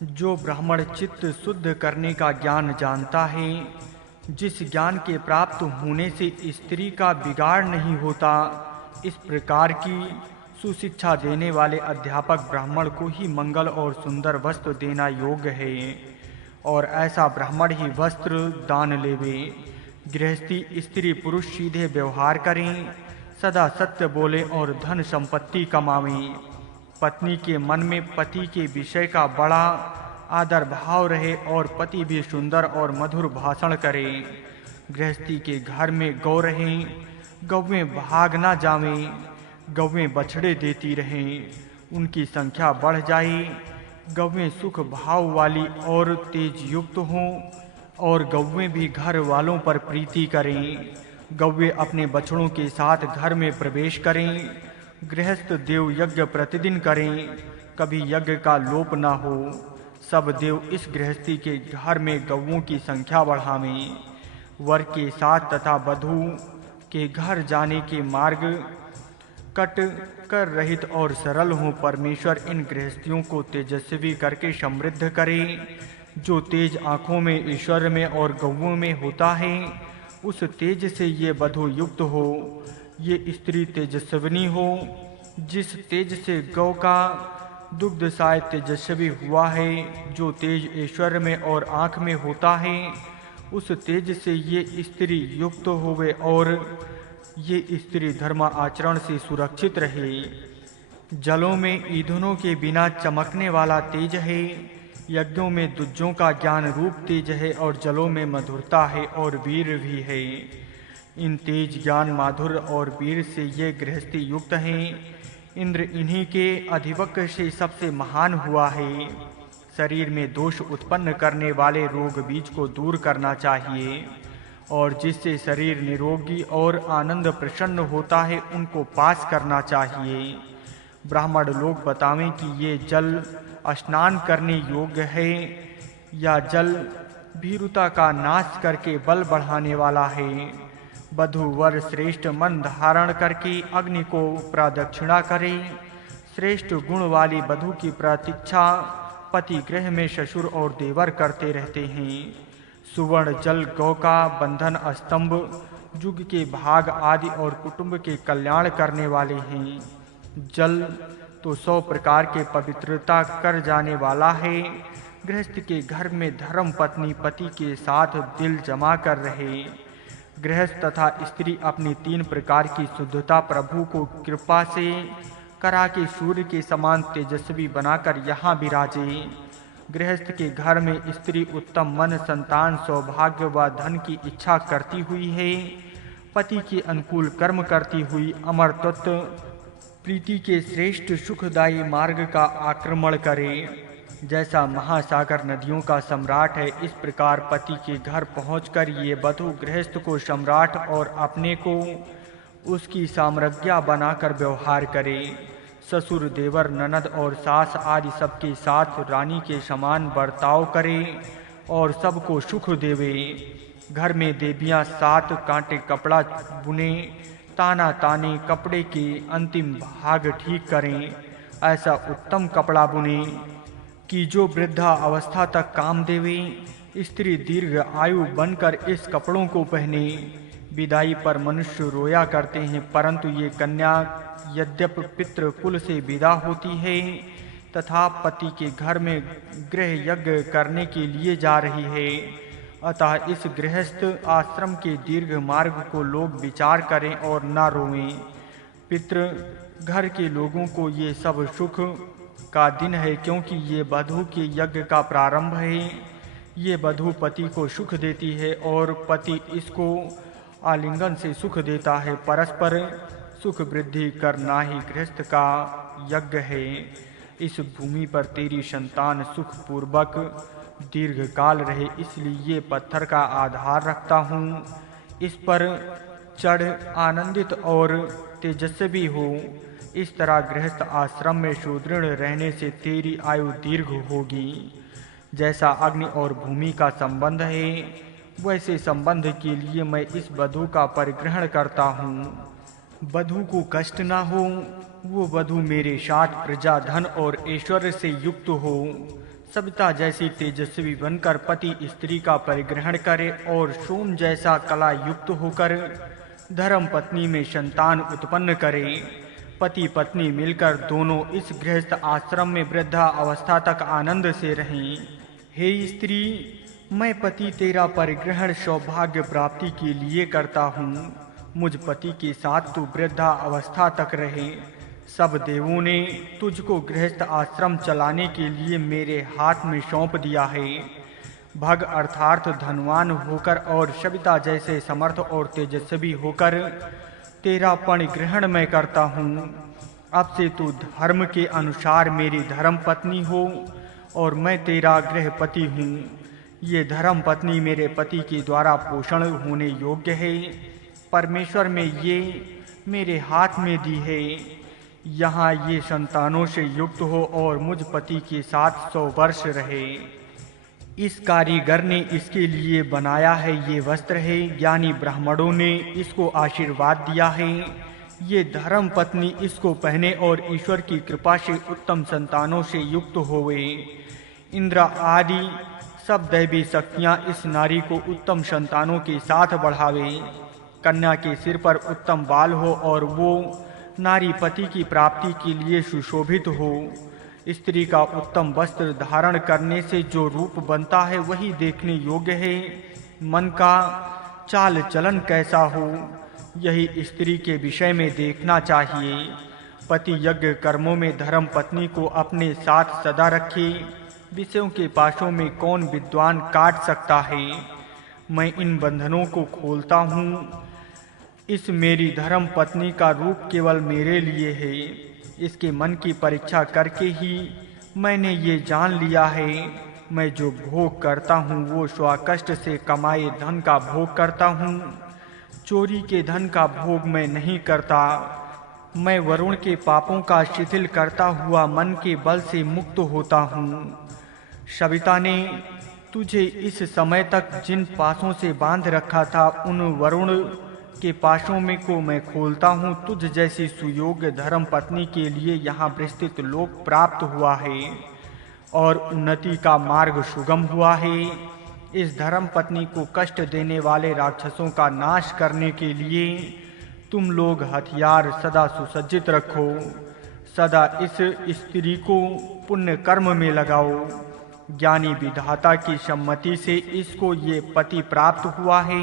जो ब्राह्मण चित्त शुद्ध करने का ज्ञान जानता है, जिस ज्ञान के प्राप्त होने से स्त्री का बिगाड़ नहीं होता, इस प्रकार की सुशिक्षा देने वाले अध्यापक ब्राह्मण को ही मंगल और सुंदर वस्त्र देना योग्य है, और ऐसा ब्राह्मण ही वस्त्र दान लेवे। गृहस्थी स्त्री पुरुष सीधे व्यवहार करें, सदा सत्य बोले और धन संपत्ति कमावें। पत्नी के मन में पति के विषय का बड़ा आदर भाव रहे और पति भी सुंदर और मधुर भाषण करे। गृहस्थी के घर में गौ रहें, गौवें भाग ना जावें, गौवें बछड़े देती रहें, उनकी संख्या बढ़ जाए। गौवें सुख भाव वाली और तेज युक्त हों, और गौवें भी घर वालों पर प्रीति करें। गौवें अपने बछड़ों के साथ घर में प्रवेश करें। गृहस्थ देव यज्ञ प्रतिदिन करें, कभी यज्ञ का लोप ना हो। सब देव इस गृहस्थी के घर में गौओं की संख्या बढ़ावें। वर के साथ तथा वधू के घर जाने के मार्ग कट कर रहित और सरल हों। परमेश्वर इन गृहस्थियों को तेजस्वी करके समृद्ध करे। जो तेज आँखों में, ईश्वर में और गौओं में होता है, उस तेज से ये वधू युक्त हो, ये स्त्री तेजस्विनी हो। जिस तेज से गौ का दुग्ध साय तेजस्वी हुआ है, जो तेज ईश्वर में और आँख में होता है, उस तेज से ये स्त्री युक्त होवे और ये स्त्री धर्म आचरण से सुरक्षित रहे। जलों में ईंधनों के बिना चमकने वाला तेज है। यज्ञों में दुज्जों का ज्ञान रूप तेज है, और जलों में मधुरता है और वीर भी है। इन तेज ज्ञान माधुर्य और वीर से ये गृहस्थी युक्त हैं। इंद्र इन्हीं के अधिवक्र से सबसे महान हुआ है। शरीर में दोष उत्पन्न करने वाले रोग बीज को दूर करना चाहिए, और जिससे शरीर निरोगी और आनंद प्रसन्न होता है, उनको पास करना चाहिए। ब्राह्मण लोग बतावें कि ये जल स्नान करने योग्य है, या जल भीरुता का नाश करके बल बढ़ाने वाला है। वधू वर श्रेष्ठ मन धारण करके अग्नि को प्रदक्षिणा करे। श्रेष्ठ गुण वाली वधू की प्रतीक्षा पति गृह में ससुर और देवर करते रहते हैं। सुवर्ण जल गौ का बंधन स्तंभ, युग के भाग आदि और कुटुंब के कल्याण करने वाले हैं। जल तो 100 प्रकार के पवित्रता कर जाने वाला है। गृहस्थ के घर में धर्म पत्नी पति के साथ दिल जमा कर रहे। गृहस्थ तथा स्त्री अपनी 3 प्रकार की शुद्धता प्रभु को कृपा से करा के सूर्य के समान तेजस्वी बनाकर यहाँ विराजे। गृहस्थ के घर में स्त्री उत्तम मन, संतान, सौभाग्य व धन की इच्छा करती हुई है। पति के अनुकूल कर्म करती हुई अमर तत्व प्रीति के श्रेष्ठ सुखदायी मार्ग का आक्रमण करे। जैसा महासागर नदियों का सम्राट है, इस प्रकार पति के घर पहुंचकर ये वधू गृहस्थ को सम्राट और अपने को उसकी साम्राज्ञा बनाकर व्यवहार करे। ससुर, देवर, ननद और सास आदि सबके साथ रानी के समान बर्ताव करे और सबको सुख देवे। घर में देवियां 7 कांटे कपड़ा बुने, ताना ताने कपड़े के अंतिम भाग ठीक करें। ऐसा उत्तम कपड़ा बुने कि जो वृद्धा अवस्था तक काम देवे। स्त्री दीर्घ आयु बनकर इस कपड़ों को पहने। विदाई पर मनुष्य रोया करते हैं, परंतु ये कन्या यद्यपि पितृ कुल से विदा होती है तथा पति के घर में गृह यज्ञ करने के लिए जा रही है। अतः इस गृहस्थ आश्रम के दीर्घ मार्ग को लोग विचार करें और न रोएं। पितृ घर के लोगों को ये सब सुख का दिन है, क्योंकि ये वधू के यज्ञ का प्रारंभ है। ये वधू पति को सुख देती है और पति इसको आलिंगन से सुख देता है। परस्पर सुख वृद्धि करना ही गृहस्थ का यज्ञ है। इस भूमि पर तेरी संतान सुख पूर्वक दीर्घ काल रहे, इसलिए ये पत्थर का आधार रखता हूँ। इस पर चढ़ आनंदित और तेजस्वी हो। इस तरह गृहस्थ आश्रम में सुदृढ़ रहने से तेरी आयु दीर्घ होगी। जैसा अग्नि और भूमि का संबंध है, वैसे संबंध के लिए मैं इस वधू का परिग्रहण करता हूँ। वधू को कष्ट ना हो, वो वधू मेरे साथ प्रजा, धन और ऐश्वर्य से युक्त हो। सविता जैसी तेजस्वी बनकर पति स्त्री का परिग्रहण करे और सोम जैसा कला युक्त होकर धर्म पत्नी में संतान उत्पन्न करे। पति पत्नी मिलकर दोनों इस गृहस्थ आश्रम में वृद्धा अवस्था तक आनंद से रहें। हे स्त्री, मैं पति तेरा परिग्रहण सौभाग्य प्राप्ति के लिए करता हूँ। मुझ पति के साथ तू वृद्धा अवस्था तक रहे। सब देवों ने तुझको गृहस्थ आश्रम चलाने के लिए मेरे हाथ में सौंप दिया है। भग अर्थात धनवान होकर और सविता जैसे समर्थ और तेजस्वी होकर तेरा परिग्रहण मैं करता हूँ। अब से तू धर्म के अनुसार मेरी धर्म पत्नी हो और मैं तेरा गृहपति हूँ। ये धर्म पत्नी मेरे पति के द्वारा पोषण होने योग्य है। परमेश्वर में ये मेरे हाथ में दी है। यहाँ ये संतानों से युक्त हो और मुझ पति के साथ 100 वर्ष रहे। इस कारीगर ने इसके लिए बनाया है। ये वस्त्र है। ज्ञानी ब्राह्मणों ने इसको आशीर्वाद दिया है। ये धर्म पत्नी इसको पहने और ईश्वर की कृपा से उत्तम संतानों से युक्त होवे। इंद्र आदि सब दैवी शक्तियाँ इस नारी को उत्तम संतानों के साथ बढ़ावे। कन्या के सिर पर उत्तम बाल हो और वो नारी पति की प्राप्ति के लिए सुशोभित हो। स्त्री का उत्तम वस्त्र धारण करने से जो रूप बनता है वही देखने योग्य है। मन का चाल चलन कैसा हो, यही स्त्री के विषय में देखना चाहिए। पति यज्ञ कर्मों में धर्म पत्नी को अपने साथ सदा रखे। विषयों के पाशों में कौन विद्वान काट सकता है। मैं इन बंधनों को खोलता हूँ। इस मेरी धर्म पत्नी का रूप केवल मेरे लिए है। इसके मन की परीक्षा करके ही मैंने ये जान लिया है। मैं जो भोग करता हूँ वो स्वकष्ट से कमाए धन का भोग करता हूँ। चोरी के धन का भोग मैं नहीं करता। मैं वरुण के पापों का शिथिल करता हुआ मन के बल से मुक्त होता हूँ। सविता ने तुझे इस समय तक जिन पासों से बांध रखा था उन वरुण के पाशों में को मैं खोलता हूँ। तुझ जैसी सुयोग्य धर्म पत्नी के लिए यहाँ विस्तृत लोक प्राप्त हुआ है और उन्नति का मार्ग सुगम हुआ है। इस धर्म पत्नी को कष्ट देने वाले राक्षसों का नाश करने के लिए तुम लोग हथियार सदा सुसज्जित रखो। सदा इस स्त्री को पुण्य कर्म में लगाओ। ज्ञानी विधाता की सम्मति से इसको ये पति प्राप्त हुआ है।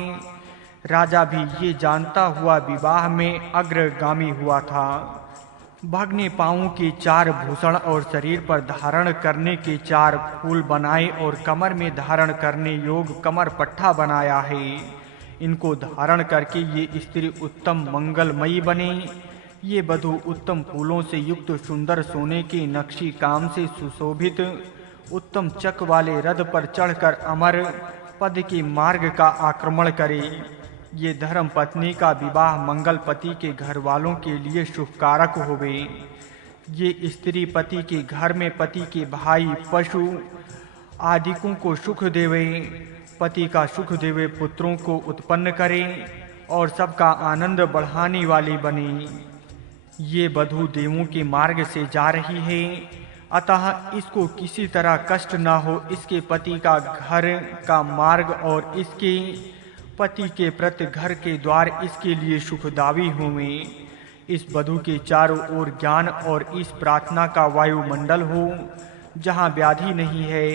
राजा भी ये जानता हुआ विवाह में अग्रगामी हुआ था। भगने पाँवों के 4 भूषण और शरीर पर धारण करने के 4 फूल बनाए और कमर में धारण करने योग कमर पट्टा बनाया है। इनको धारण करके ये स्त्री उत्तम मंगलमयी बने। ये वधू उत्तम फूलों से युक्त सुंदर सोने के नक्शी काम से सुशोभित उत्तम चक वाले रथ पर चढ़कर अमर पद के मार्ग का आक्रमण करे। ये धर्म पत्नी का विवाह मंगल पति के घर वालों के लिए शुभकारक होवे। ये स्त्री पति के घर में पति के भाई पशु आदिकों को सुख देवे। पति का सुख देवे पुत्रों को उत्पन्न करे और सबका आनंद बढ़ाने वाली बने। ये वधू देवों के मार्ग से जा रही है, अतः इसको किसी तरह कष्ट न हो। इसके पति का घर का मार्ग और इसके पति के प्रति घर के द्वार इसके लिए सुखदायी होवें। इस वधू के चारों ओर ज्ञान और इस प्रार्थना का वायुमंडल हो जहाँ व्याधि नहीं है।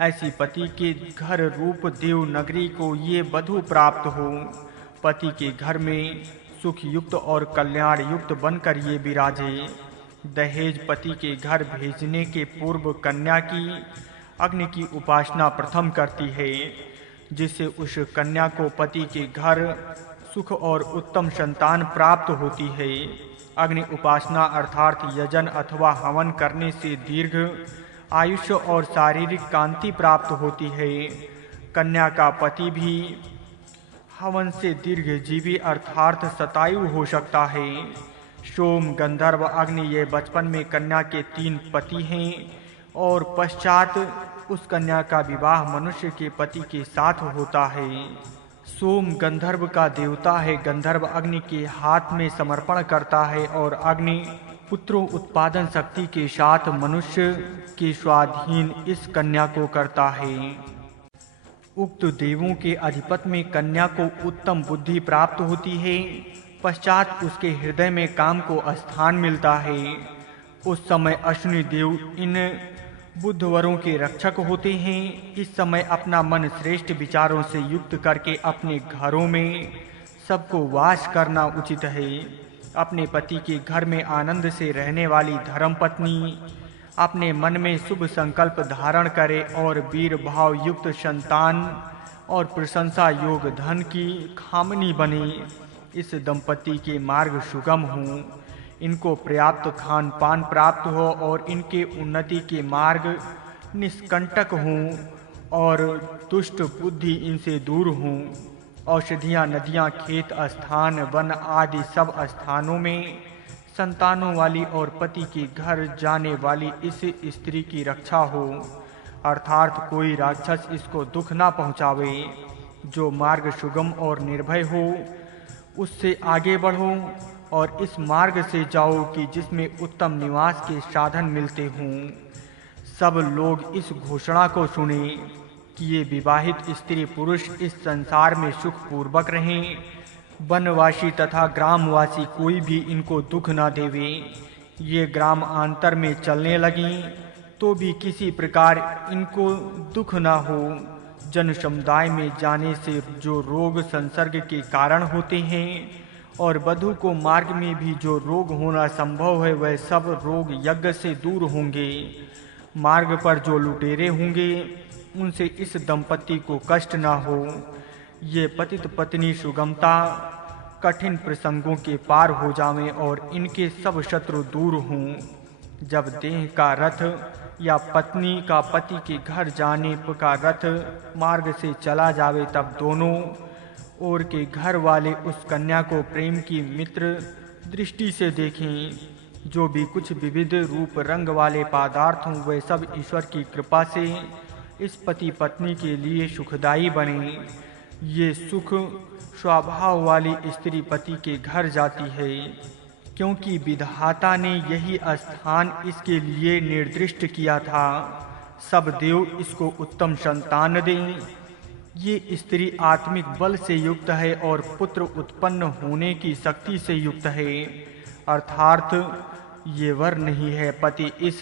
ऐसी पति के घर रूप देव नगरी को ये वधू प्राप्त हो। पति के घर में सुख युक्त और कल्याण युक्त बनकर ये विराजे। दहेज पति के घर भेजने के पूर्व कन्या की अग्नि की उपासना प्रथम करती है, जिससे उस कन्या को पति के घर सुख और उत्तम संतान प्राप्त होती है। अग्नि उपासना अर्थात यजन अथवा हवन करने से दीर्घ आयुष्य और शारीरिक कांति प्राप्त होती है। कन्या का पति भी हवन से दीर्घजीवी अर्थात शतायु हो सकता है। सोम, गंधर्व, अग्नि ये बचपन में कन्या के 3 पति हैं और पश्चात उस कन्या का विवाह मनुष्य के पति के साथ होता है। सोम गंधर्व का देवता है। गंधर्व अग्नि के हाथ में समर्पण करता है और अग्नि पुत्रों उत्पादन शक्ति के साथ मनुष्य के स्वाधीन इस कन्या को करता है। उक्त देवों के अधिपति में कन्या को उत्तम बुद्धि प्राप्त होती है। पश्चात उसके हृदय में काम को स्थान मिलता है। उस समय अश्विनी देव इन बुद्धवरों के रक्षक होते हैं। इस समय अपना मन श्रेष्ठ विचारों से युक्त करके अपने घरों में सबको वास करना उचित है। अपने पति के घर में आनंद से रहने वाली धर्मपत्नी अपने मन में शुभ संकल्प धारण करे और वीर भाव युक्त संतान और प्रशंसा योग धन की खामनी बने। इस दंपति के मार्ग सुगम हों, इनको पर्याप्त खान पान प्राप्त हो और इनके उन्नति के मार्ग निष्कंटक हों और दुष्ट बुद्धि इनसे दूर हों। औषधियाँ, नदियाँ, खेत, स्थान, वन आदि सब स्थानों में संतानों वाली और पति के घर जाने वाली इस स्त्री की रक्षा हो, अर्थात कोई राक्षस इसको दुख ना पहुँचावे। जो मार्ग सुगम और निर्भय हो उससे आगे बढ़ो और इस मार्ग से जाओ कि जिसमें उत्तम निवास के साधन मिलते हों। सब लोग इस घोषणा को सुने कि ये विवाहित स्त्री पुरुष इस संसार में सुख पूर्वक रहें। वनवासी तथा ग्रामवासी कोई भी इनको दुख न देवे। ये ग्रामांतर में चलने लगीं तो भी किसी प्रकार इनको दुख न हो। जन समुदाय में जाने से जो रोग संसर्ग के कारण होते हैं और वधु को मार्ग में भी जो रोग होना संभव है वह सब रोग यज्ञ से दूर होंगे। मार्ग पर जो लुटेरे होंगे उनसे इस दंपति को कष्ट न हो। ये पतित पत्नी सुगमता कठिन प्रसंगों के पार हो जावें और इनके सब शत्रु दूर हों। जब देह का रथ या पत्नी का पति के घर जाने का रथ मार्ग से चला जावे तब दोनों ओर के घर वाले उस कन्या को प्रेम की मित्र दृष्टि से देखें। जो भी कुछ विविध रूप रंग वाले पदार्थ हों वे सब ईश्वर की कृपा से इस पति पत्नी के लिए सुखदायी बने। ये सुख स्वभाव वाली स्त्री पति के घर जाती है क्योंकि विधाता ने यही स्थान इसके लिए निर्दिष्ट किया था। सब देव इसको उत्तम संतान दें। ये स्त्री आत्मिक बल से युक्त है और पुत्र उत्पन्न होने की शक्ति से युक्त है, अर्थात ये वर नहीं है। पति इस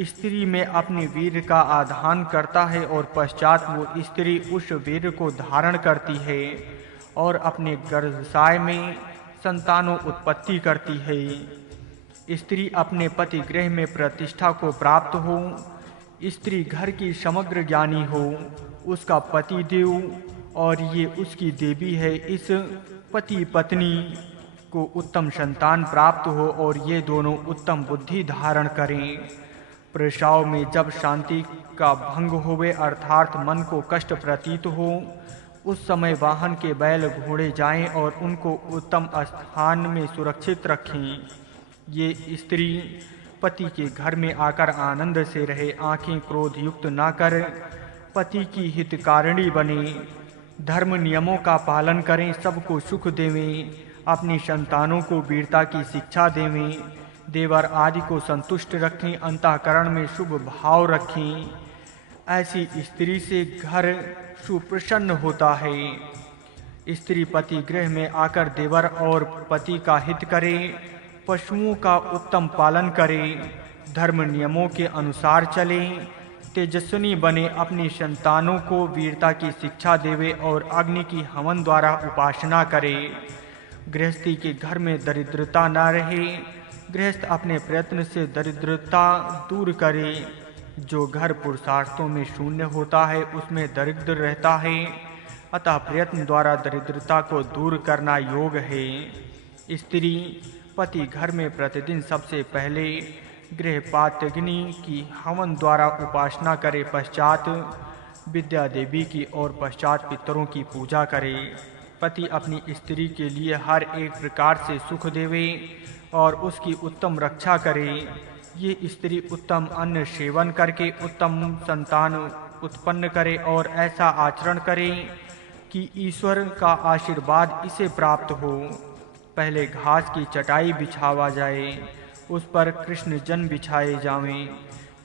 स्त्री में अपने वीर का आधान करता है और पश्चात वो स्त्री उस वीर को धारण करती है और अपने गर्भाशय में संतानों उत्पत्ति करती है। स्त्री अपने पति गृह में प्रतिष्ठा को प्राप्त हो। स्त्री घर की समग्र ज्ञानी हो। उसका पति देव और ये उसकी देवी है। इस पति पत्नी को उत्तम संतान प्राप्त हो और ये दोनों उत्तम बुद्धि धारण करें। प्रसव में जब शांति का भंग होवे अर्थात मन को कष्ट प्रतीत हो उस समय वाहन के बैल घोड़े जाएं और उनको उत्तम स्थान में सुरक्षित रखें। ये स्त्री पति के घर में आकर आनंद से रहे, आंखें क्रोध युक्त ना कर, पति की हितकारिणी बने, धर्म नियमों का पालन करें, सबको सुख देवें, अपनी संतानों को वीरता की शिक्षा देवें, देवर आदि को संतुष्ट रखें, अंतःकरण में शुभ भाव रखें। ऐसी स्त्री से घर सुप्रसन्न होता है। स्त्री पति गृह में आकर देवर और पति का हित करे, पशुओं का उत्तम पालन करे, धर्म नियमों के अनुसार चले, तेजस्विनी बने, अपनी संतानों को वीरता की शिक्षा देवे और अग्नि की हवन द्वारा उपासना करे। गृहस्थी के घर में दरिद्रता न रहे। गृहस्थ अपने प्रयत्न से दरिद्रता दूर करे। जो घर पुरुषार्थों में शून्य होता है उसमें दरिद्र रहता है, अतः प्रयत्न द्वारा दरिद्रता को दूर करना योग है। स्त्री पति घर में प्रतिदिन सबसे पहले गृहपातग्नि की हवन द्वारा उपासना करे, पश्चात विद्या देवी की और पश्चात पितरों की पूजा करे। पति अपनी स्त्री के लिए हर एक प्रकार से सुख देवे और उसकी उत्तम रक्षा करे। ये स्त्री उत्तम अन्न सेवन करके उत्तम संतान उत्पन्न करे और ऐसा आचरण करे कि ईश्वर का आशीर्वाद इसे प्राप्त हो। पहले घास की चटाई बिछावा जाए, उस पर कृष्ण जन बिछाए जावें।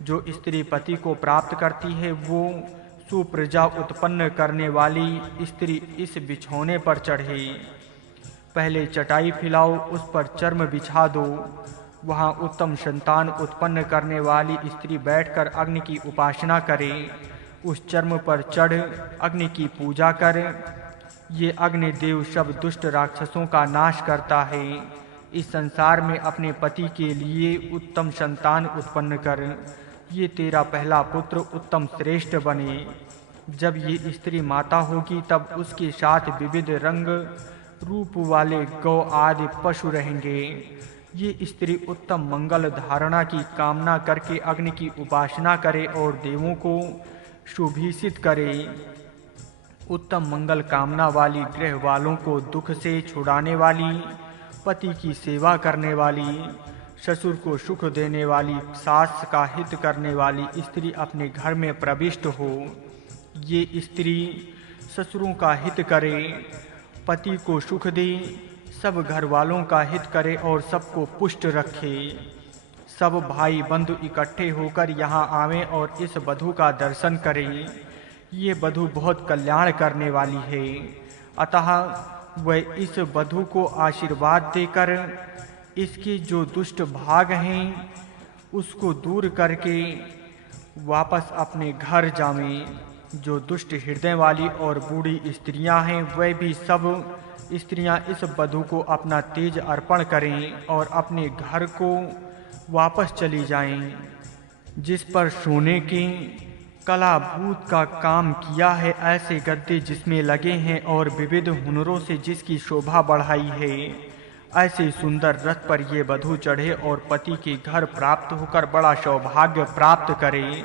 जो स्त्री पति को प्राप्त करती है वो सुप्रजा उत्पन्न करने वाली स्त्री इस बिछौने पर चढ़े। पहले चटाई फैलाओ, उस पर चर्म बिछा दो। वहाँ उत्तम संतान उत्पन्न करने वाली स्त्री बैठकर अग्नि की उपासना करे। उस चर्म पर चढ़ अग्नि की पूजा कर। ये अग्निदेव सब दुष्ट राक्षसों का नाश करता है। इस संसार में अपने पति के लिए उत्तम संतान उत्पन्न कर। ये तेरा पहला पुत्र उत्तम श्रेष्ठ बने। जब ये स्त्री माता होगी तब उसके साथ विविध रंग रूप वाले गौ आदि पशु रहेंगे। ये स्त्री उत्तम मंगल धारणा की कामना करके अग्नि की उपासना करे और देवों को शुभीषित करे। उत्तम मंगल कामना वाली गृह वालों को दुख से छुड़ाने वाली, पति की सेवा करने वाली, ससुर को सुख देने वाली, सास का हित करने वाली स्त्री अपने घर में प्रविष्ट हो। ये स्त्री ससुरों का हित करे, पति को सुख दे, सब घर वालों का हित करे और सबको पुष्ट रखे। सब भाई बंधु इकट्ठे होकर यहाँ आवें और इस वधू का दर्शन करें। ये वधू बहुत कल्याण करने वाली है। अतः वह इस वधू को आशीर्वाद देकर इसके जो दुष्ट भाग हैं उसको दूर करके वापस अपने घर जावें। जो दुष्ट हृदय वाली और बूढ़ी स्त्रियां हैं वह भी सब स्त्रियां इस वधू को अपना तेज अर्पण करें और अपने घर को वापस चली जाएं। जिस पर सोने के कलाभूत का काम किया है, ऐसे गद्दे जिसमें लगे हैं और विविध हुनरों से जिसकी शोभा बढ़ाई है, ऐसे सुंदर रथ पर ये वधू चढ़े और पति के घर प्राप्त होकर बड़ा सौभाग्य प्राप्त करे।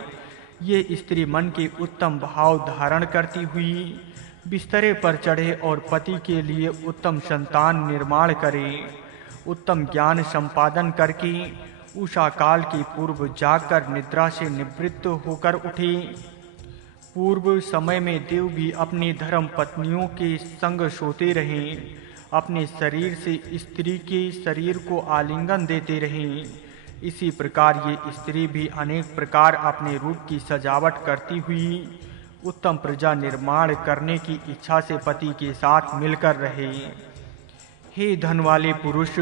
ये स्त्री मन के उत्तम भाव धारण करती हुई बिस्तरे पर चढ़े और पति के लिए उत्तम संतान निर्माण करे। उत्तम ज्ञान संपादन करके उषा काल के पूर्व जागकर निद्रा से निवृत्त होकर उठे। पूर्व समय में देव भी अपनी धर्म पत्नियों के संग सोते रहें, अपने शरीर से स्त्री के शरीर को आलिंगन देते रहें। इसी प्रकार ये स्त्री भी अनेक प्रकार अपने रूप की सजावट करती हुई उत्तम प्रजा निर्माण करने की इच्छा से पति के साथ मिलकर रहे। हे धन वाले पुरुष,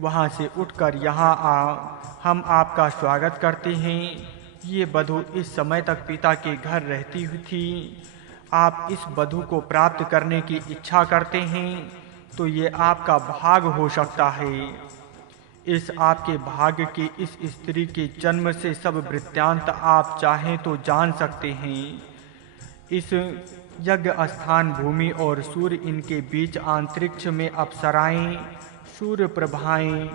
वहाँ से उठकर यहाँ आ, हम आपका स्वागत करते हैं। ये वधू इस समय तक पिता के घर रहती हुई थी। आप इस वधू को प्राप्त करने की इच्छा करते हैं तो ये आपका भाग हो सकता है। इस आपके भाग्य के इस स्त्री के जन्म से सब वृत्तांत आप चाहें तो जान सकते हैं। इस यज्ञ स्थान भूमि और सूर्य, इनके बीच अंतरिक्ष में अप्सराएं, सूर्य प्रभाएं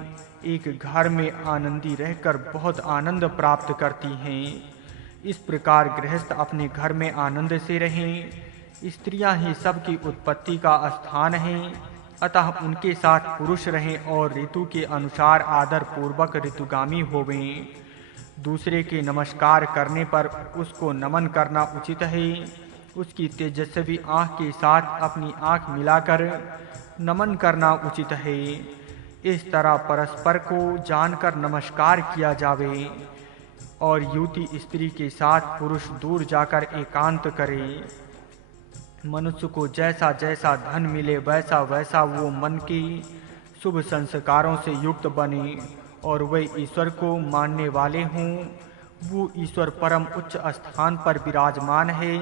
एक घर में आनंदी रहकर बहुत आनंद प्राप्त करती हैं। इस प्रकार गृहस्थ अपने घर में आनंद से रहें। स्त्रियां ही सबकी उत्पत्ति का स्थान हैं, अतः उनके साथ पुरुष रहें और ऋतु के अनुसार आदर पूर्वक ऋतुगामी होवें। दूसरे के नमस्कार करने पर उसको नमन करना उचित है। उसकी तेजस्वी आँख के साथ अपनी आँख मिलाकर नमन करना उचित है। इस तरह परस्पर को जानकर नमस्कार किया जावे और युवती स्त्री के साथ पुरुष दूर जाकर एकांत करे। मनुष्य को जैसा जैसा धन मिले वैसा वैसा वो मन के शुभ संस्कारों से युक्त बने और वे ईश्वर को मानने वाले हों। वो ईश्वर परम उच्च स्थान पर विराजमान है,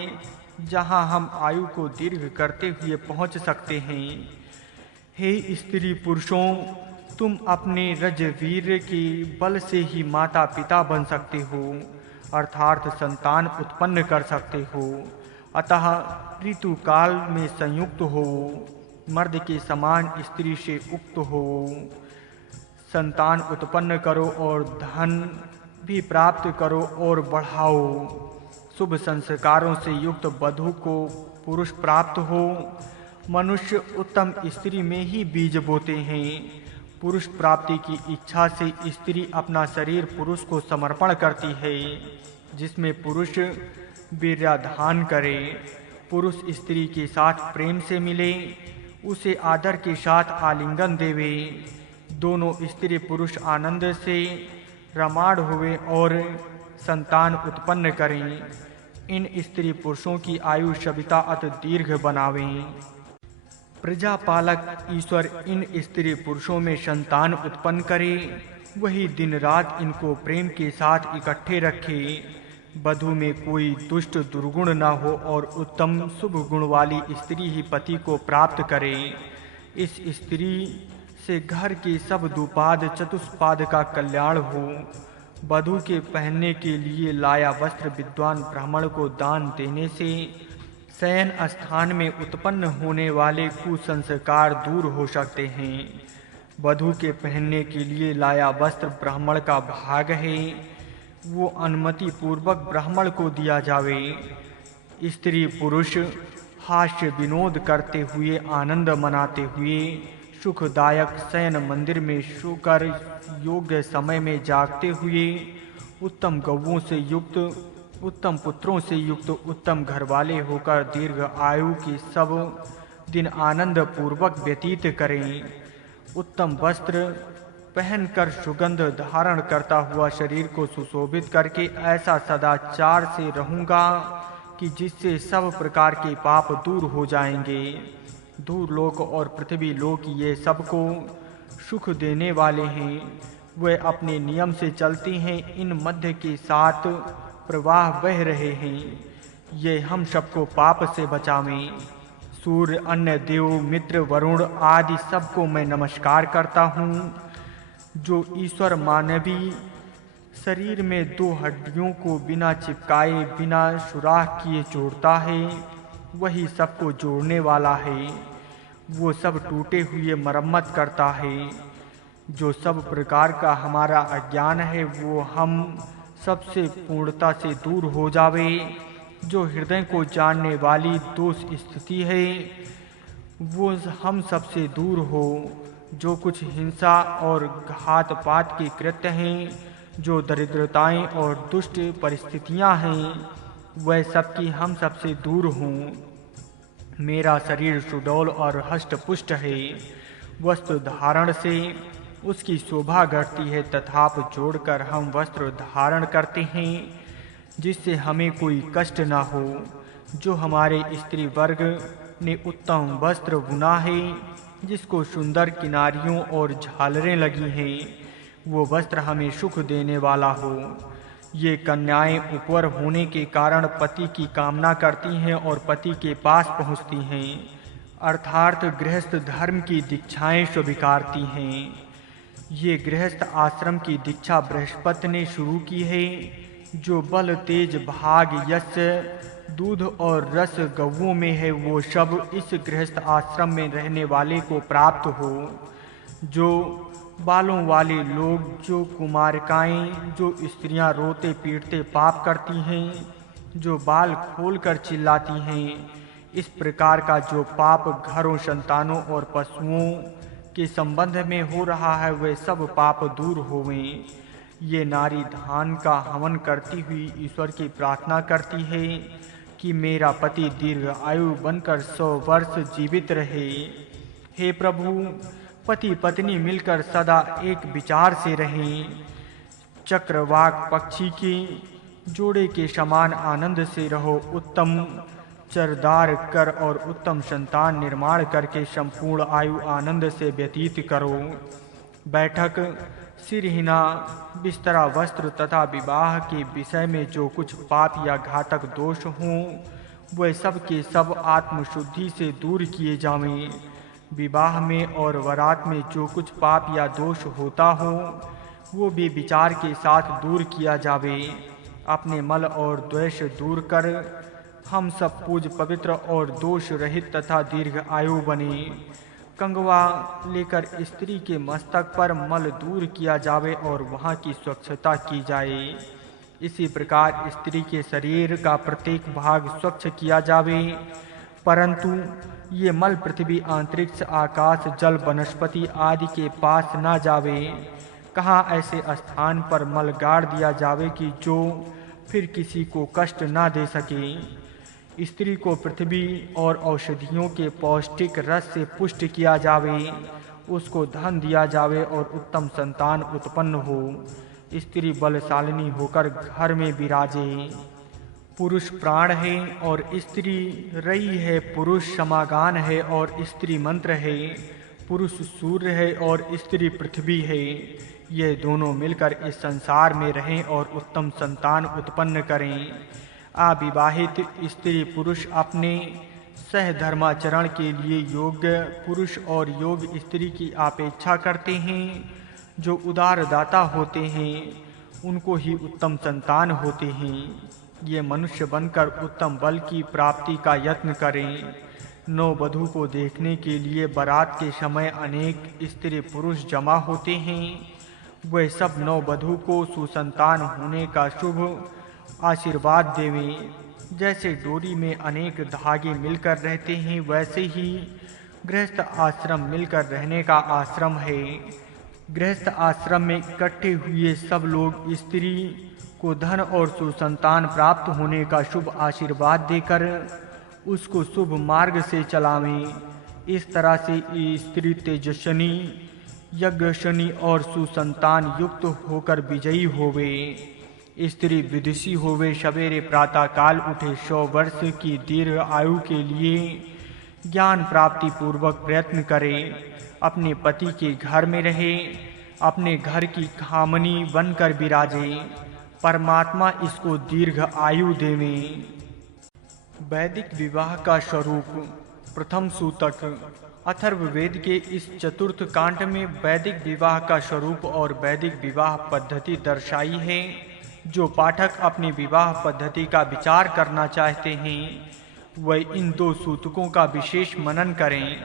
जहाँ हम आयु को दीर्घ करते हुए पहुँच सकते हैं। हे स्त्री पुरुषों, तुम अपने रजवीर के बल से ही माता पिता बन सकते हो, अर्थात संतान उत्पन्न कर सकते हो। अतः ऋतु काल में संयुक्त हो, मर्द के समान स्त्री से उक्त हो, संतान उत्पन्न करो और धन भी प्राप्त करो और बढ़ाओ। शुभ संस्कारों से युक्त वधू को पुरुष प्राप्त हो। मनुष्य उत्तम स्त्री में ही बीज बोते हैं। पुरुष प्राप्ति की इच्छा से स्त्री अपना शरीर पुरुष को समर्पण करती है, जिसमें पुरुष वीर्याधान करे। पुरुष स्त्री के साथ प्रेम से मिले, उसे आदर के साथ आलिंगन देवे। दोनों स्त्री पुरुष आनंद से रमाड़ हुए और संतान उत्पन्न करें। इन स्त्री पुरुषों की आयु सविता अति दीर्घ बनावें। प्रजापालक ईश्वर इन स्त्री पुरुषों में संतान उत्पन्न करे, वही दिन रात इनको प्रेम के साथ इकट्ठे रखे। वधू में कोई दुष्ट दुर्गुण न हो और उत्तम शुभ गुण वाली स्त्री ही पति को प्राप्त करे। इस स्त्री से घर के सब दुपाद चतुष्पाद का कल्याण हो। वधू के पहनने के लिए लाया वस्त्र विद्वान ब्राह्मण को दान देने से शयन स्थान में उत्पन्न होने वाले कुसंस्कार दूर हो सकते हैं। वधू के पहनने के लिए लाया वस्त्र ब्राह्मण का भाग है, वो अनुमति पूर्वक ब्राह्मण को दिया जावे। स्त्री पुरुष हास्य विनोद करते हुए आनंद मनाते हुए सुखदायक शयन मंदिर में सोकर योग्य समय में जागते हुए उत्तम गौओं से युक्त, उत्तम पुत्रों से युक्त, उत्तम घरवाले होकर दीर्घ आयु के सब दिन आनंद पूर्वक व्यतीत करें। उत्तम वस्त्र पहनकर सुगंध धारण करता हुआ शरीर को सुशोभित करके ऐसा सदाचार से रहूँगा कि जिससे सब प्रकार के पाप दूर हो जाएंगे। दूरलोक और पृथ्वी लोक ये सबको सुख देने वाले हैं, वे अपने नियम से चलती हैं। इन मध्य के साथ प्रवाह बह रहे हैं, ये हम सबको पाप से बचावें। सूर्य, अन्य देव, मित्र, वरुण आदि सबको मैं नमस्कार करता हूँ। जो ईश्वर मानवी शरीर में दो हड्डियों को बिना चिपकाए, बिना सुराख किए जोड़ता है, वही सबको जोड़ने वाला है। वो सब टूटे हुए मरम्मत करता है। जो सब प्रकार का हमारा अज्ञान है वो हम सबसे पूर्णता से दूर हो जावे। जो हृदय को जानने वाली दोष स्थिति है वो हम सबसे दूर हो। जो कुछ हिंसा और घात पात के कृत्य हैं, जो दरिद्रताएं और दुष्ट परिस्थितियां हैं, वह सबकी हम सबसे दूर हों। मेरा शरीर सुडौल और हष्ट-पुष्ट है। वस्त्र धारण से उसकी शोभा घटती है, तथाप जोड़कर हम वस्त्र धारण करते हैं जिससे हमें कोई कष्ट न हो। जो हमारे स्त्री वर्ग ने उत्तम वस्त्र बुना है, जिसको सुंदर किनारियों और झालरें लगी हैं, वो वस्त्र हमें सुख देने वाला हो। ये कन्याएं उपवर होने के कारण पति की कामना करती हैं और पति के पास पहुंचती हैं, अर्थात गृहस्थ धर्म की दीक्षाएं स्वीकारती हैं। ये गृहस्थ आश्रम की दीक्षा बृहस्पति ने शुरू की है। जो बल, तेज, भाग, यश, दूध और रस गौओं में है, वो सब इस गृहस्थ आश्रम में रहने वाले को प्राप्त हो। जो बालों वाले लोग, जो कुमारिकाएं, जो स्त्रियां रोते पीटते पाप करती हैं, जो बाल खोलकर चिल्लाती हैं, इस प्रकार का जो पाप घरों, संतानों और पशुओं के संबंध में हो रहा है, वे सब पाप दूर होवें। ये नारी धान का हवन करती हुई ईश्वर की प्रार्थना करती है कि मेरा पति दीर्घ आयु बनकर 100 वर्ष जीवित रहे। हे प्रभु, पति पत्नी मिलकर सदा एक विचार से रहें। चक्रवाक पक्षी के जोड़े के समान आनंद से रहो। उत्तम चरदार कर और उत्तम संतान निर्माण करके संपूर्ण आयु आनंद से व्यतीत करो। बैठक, सिरहिना, बिस्तरा, वस्त्र तथा विवाह के विषय में जो कुछ पाप या घातक दोष हों, वे सब के सब आत्मशुद्धि से दूर किए जावें। विवाह में और वरात में जो कुछ पाप या दोष होता हो, वो भी विचार के साथ दूर किया जावे। अपने मल और द्वेष दूर कर हम सब पूज पवित्र और दोष रहित तथा दीर्घ आयु बने। कंगवा लेकर स्त्री के मस्तक पर मल दूर किया जावे और वहाँ की स्वच्छता की जाए। इसी प्रकार स्त्री के शरीर का प्रत्येक भाग स्वच्छ किया जावे, परंतु ये मल पृथ्वी, अंतरिक्ष, आकाश, जल, वनस्पति आदि के पास न जावे। कहाँ ऐसे स्थान पर मल गाड़ दिया जावे कि जो फिर किसी को कष्ट न दे सके। स्त्री को पृथ्वी और औषधियों के पौष्टिक रस से पुष्ट किया जावे। उसको धन दिया जावे और उत्तम संतान उत्पन्न हो। स्त्री बलशालिनी होकर घर में विराजे। पुरुष प्राण है और स्त्री रई है, पुरुष समागान है और स्त्री मंत्र है, पुरुष सूर्य है और स्त्री पृथ्वी है। ये दोनों मिलकर इस संसार में रहें और उत्तम संतान उत्पन्न करें। अविवाहित स्त्री पुरुष अपने सहधर्माचरण के लिए योग्य पुरुष और योग्य स्त्री की अपेक्षा करते हैं। जो उदार दाता होते हैं उनको ही उत्तम संतान होते हैं। ये मनुष्य बनकर उत्तम बल की प्राप्ति का यत्न करें। नववधू को देखने के लिए बारात के समय अनेक स्त्री पुरुष जमा होते हैं। वे सब नववधू को सुसंतान होने का शुभ आशीर्वाद देवें। जैसे डोरी में अनेक धागे मिलकर रहते हैं, वैसे ही गृहस्थ आश्रम मिलकर रहने का आश्रम है। गृहस्थ आश्रम में इकट्ठे हुए सब लोग स्त्री को धन और सुसंतान प्राप्त होने का शुभ आशीर्वाद देकर उसको शुभ मार्ग से चलावें। इस तरह से स्त्री तेजस्विनी, यज्ञशनी और सुसंतान युक्त होकर विजयी होवे। स्त्री विदुषी होवे, सवेरे प्रातः काल उठे, 100 वर्ष की दीर्घ आयु के लिए ज्ञान प्राप्ति पूर्वक प्रयत्न करे, अपने पति के घर में रहे, अपने घर की खामनी बनकर विराजे। परमात्मा इसको दीर्घ आयु देवे। वैदिक विवाह का स्वरूप। प्रथम सूतक। अथर्ववेद के इस चतुर्थ कांड में वैदिक विवाह का स्वरूप और वैदिक विवाह पद्धति दर्शाई है। जो पाठक अपनी विवाह पद्धति का विचार करना चाहते हैं वह इन 2 सूतकों का विशेष मनन करें।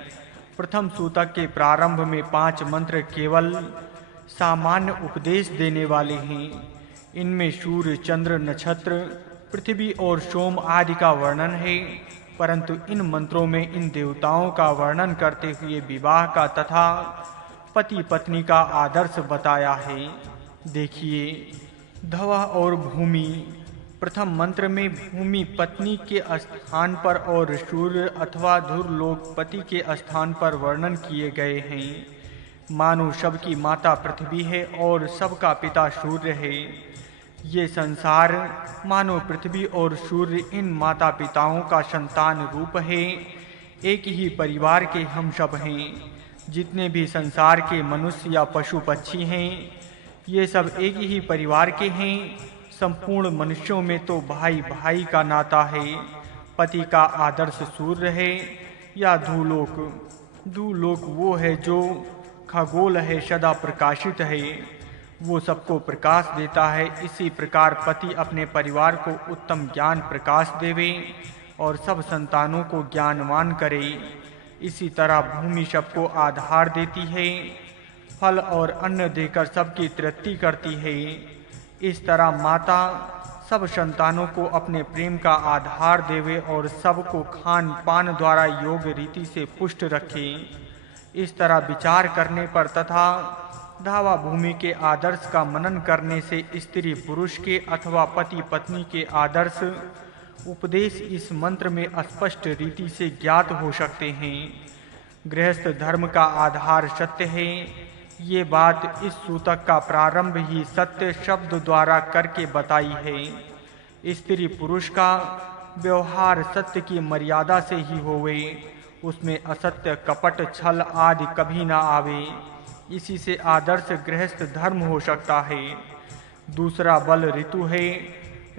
प्रथम सूतक के प्रारंभ में 5 मंत्र केवल सामान्य उपदेश देने वाले हैं। इनमें सूर्य, चंद्र, नक्षत्र, पृथ्वी और सोम आदि का वर्णन है, परंतु इन मंत्रों में इन देवताओं का वर्णन करते हुए विवाह का तथा पति पत्नी का आदर्श बताया है। देखिए, धवा और भूमि। प्रथम मंत्र में भूमि पत्नी के स्थान पर और सूर्य अथवा धुर लोक पति के स्थान पर वर्णन किए गए हैं। मानो सबकी माता पृथ्वी है और सबका पिता सूर्य है। ये संसार मानो पृथ्वी और सूर्य इन माता पिताओं का संतान रूप है। एक ही परिवार के हम सब हैं। जितने भी संसार के मनुष्य या पशु पक्षी हैं, ये सब एक ही परिवार के हैं। संपूर्ण मनुष्यों में तो भाई भाई का नाता है। पति का आदर्श सूर्य है या धूलोक। धूलोक वो है जो खगोल है, सदा प्रकाशित है, वो सबको प्रकाश देता है। इसी प्रकार पति अपने परिवार को उत्तम ज्ञान प्रकाश देवे और सब संतानों को ज्ञानवान करे। इसी तरह भूमि सबको आधार देती है, फल और अन्न देकर सबकी तृप्ति करती है। इस तरह माता सब संतानों को अपने प्रेम का आधार देवे और सबको खान पान द्वारा योग रीति से पुष्ट रखे। इस तरह विचार करने पर तथा धावा भूमि के आदर्श का मनन करने से स्त्री पुरुष के अथवा पति पत्नी के आदर्श उपदेश इस मंत्र में स्पष्ट रीति से ज्ञात हो सकते हैं। गृहस्थ धर्म का आधार सत्य है। ये बात इस सूतक का प्रारंभ ही सत्य शब्द द्वारा करके बताई है। स्त्री पुरुष का व्यवहार सत्य की मर्यादा से ही होवे, उसमें असत्य, कपट, छल आदि कभी ना आवे। इसी से आदर्श गृहस्थ धर्म हो सकता है। दूसरा बल ऋतु है।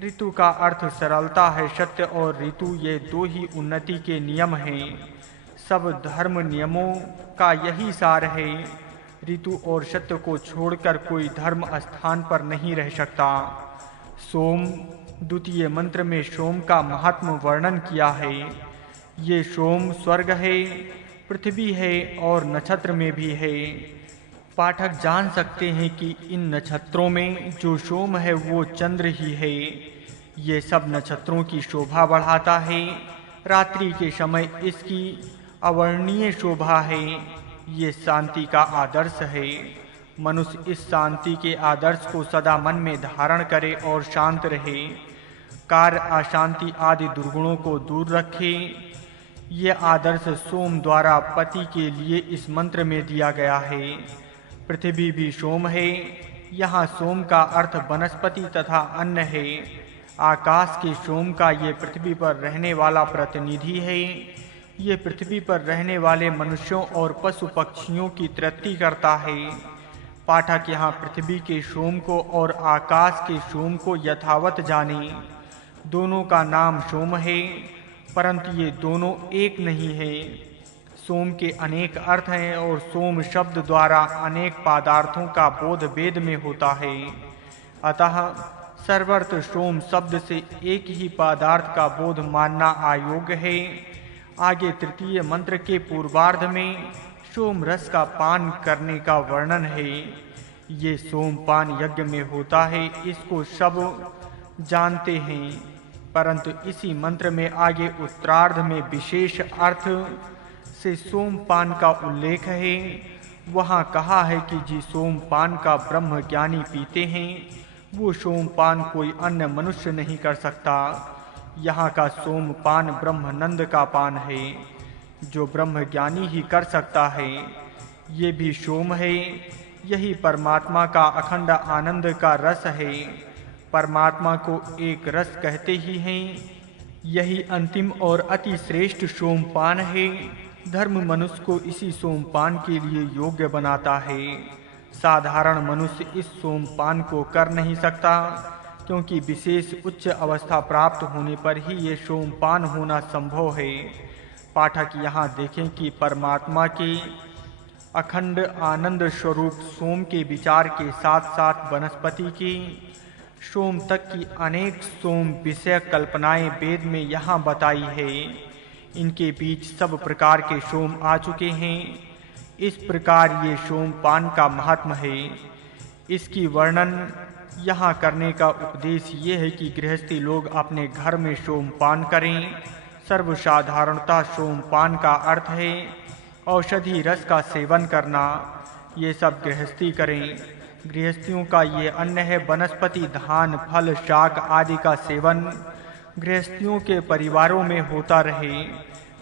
ऋतु का अर्थ सरलता है। सत्य और ऋतु ये 2 ही उन्नति के नियम हैं। सब धर्म नियमों का यही सार है। ऋतु और सत्य को छोड़कर कोई धर्म स्थान पर नहीं रह सकता। सोम। द्वितीय मंत्र में सोम का महात्म वर्णन किया है। ये सोम स्वर्ग है, पृथ्वी है और नक्षत्र में भी है। पाठक जान सकते हैं कि इन नक्षत्रों में जो सोम है वो चंद्र ही है। ये सब नक्षत्रों की शोभा बढ़ाता है। रात्रि के समय इसकी अवर्णनीय शोभा है। ये शांति का आदर्श है। मनुष्य इस शांति के आदर्श को सदा मन में धारण करे और शांत रहे। कार्य, अशांति आदि दुर्गुणों को दूर रखे। ये आदर्श सोम द्वारा पति के लिए इस मंत्र में दिया गया है। पृथ्वी भी सोम है। यहाँ सोम का अर्थ वनस्पति तथा अन्न है। आकाश के सोम का ये पृथ्वी पर रहने वाला प्रतिनिधि है। ये पृथ्वी पर रहने वाले मनुष्यों और पशु पक्षियों की तृप्ति करता है। पाठक यहाँ पृथ्वी के सोम को और आकाश के सोम को यथावत जाने। दोनों का नाम सोम है, परंतु ये दोनों एक नहीं है। सोम के अनेक अर्थ हैं और सोम शब्द द्वारा अनेक पदार्थों का बोध वेद में होता है। अतः सर्वर्थ सोम शब्द से एक ही पदार्थ का बोध मानना अयोग्य है। आगे तृतीय मंत्र के पूर्वार्ध में सोम रस का पान करने का वर्णन है। ये सोमपान यज्ञ में होता है, इसको सब जानते हैं, परंतु इसी मंत्र में आगे उत्तरार्ध में विशेष अर्थ से सोमपान का उल्लेख है। वहाँ कहा है कि जी सोमपान का ब्रह्म ज्ञानी पीते हैं, वो सोमपान कोई अन्य मनुष्य नहीं कर सकता। यहाँ का सोमपान ब्रह्मानंद का पान है, जो ब्रह्म ज्ञानी ही कर सकता है। ये भी सोम है। यही परमात्मा का अखंड आनंद का रस है। परमात्मा को एक रस कहते ही हैं। यही अंतिम और अति श्रेष्ठ सोमपान है। धर्म मनुष्य को इसी सोमपान के लिए योग्य बनाता है। साधारण मनुष्य इस सोमपान को कर नहीं सकता, क्योंकि विशेष उच्च अवस्था प्राप्त होने पर ही ये सोमपान होना संभव है। पाठक यहाँ देखें कि परमात्मा के अखंड आनंद स्वरूप सोम के विचार के साथ साथ वनस्पति की सोम तक की अनेक सोम विषय कल्पनाएं वेद में यहाँ बताई है। इनके बीच सब प्रकार के सोम आ चुके हैं। इस प्रकार ये सोमपान का महात्म है। इसकी वर्णन यहाँ करने का उपदेश ये है कि गृहस्थी लोग अपने घर में सोमपान करें। सर्वसाधारणता सोमपान का अर्थ है औषधि रस का सेवन करना। ये सब गृहस्थी करें। गृहस्थियों का ये अन्न है वनस्पति, धान, फल, शाक आदि का सेवन गृहस्थियों के परिवारों में होता रहे।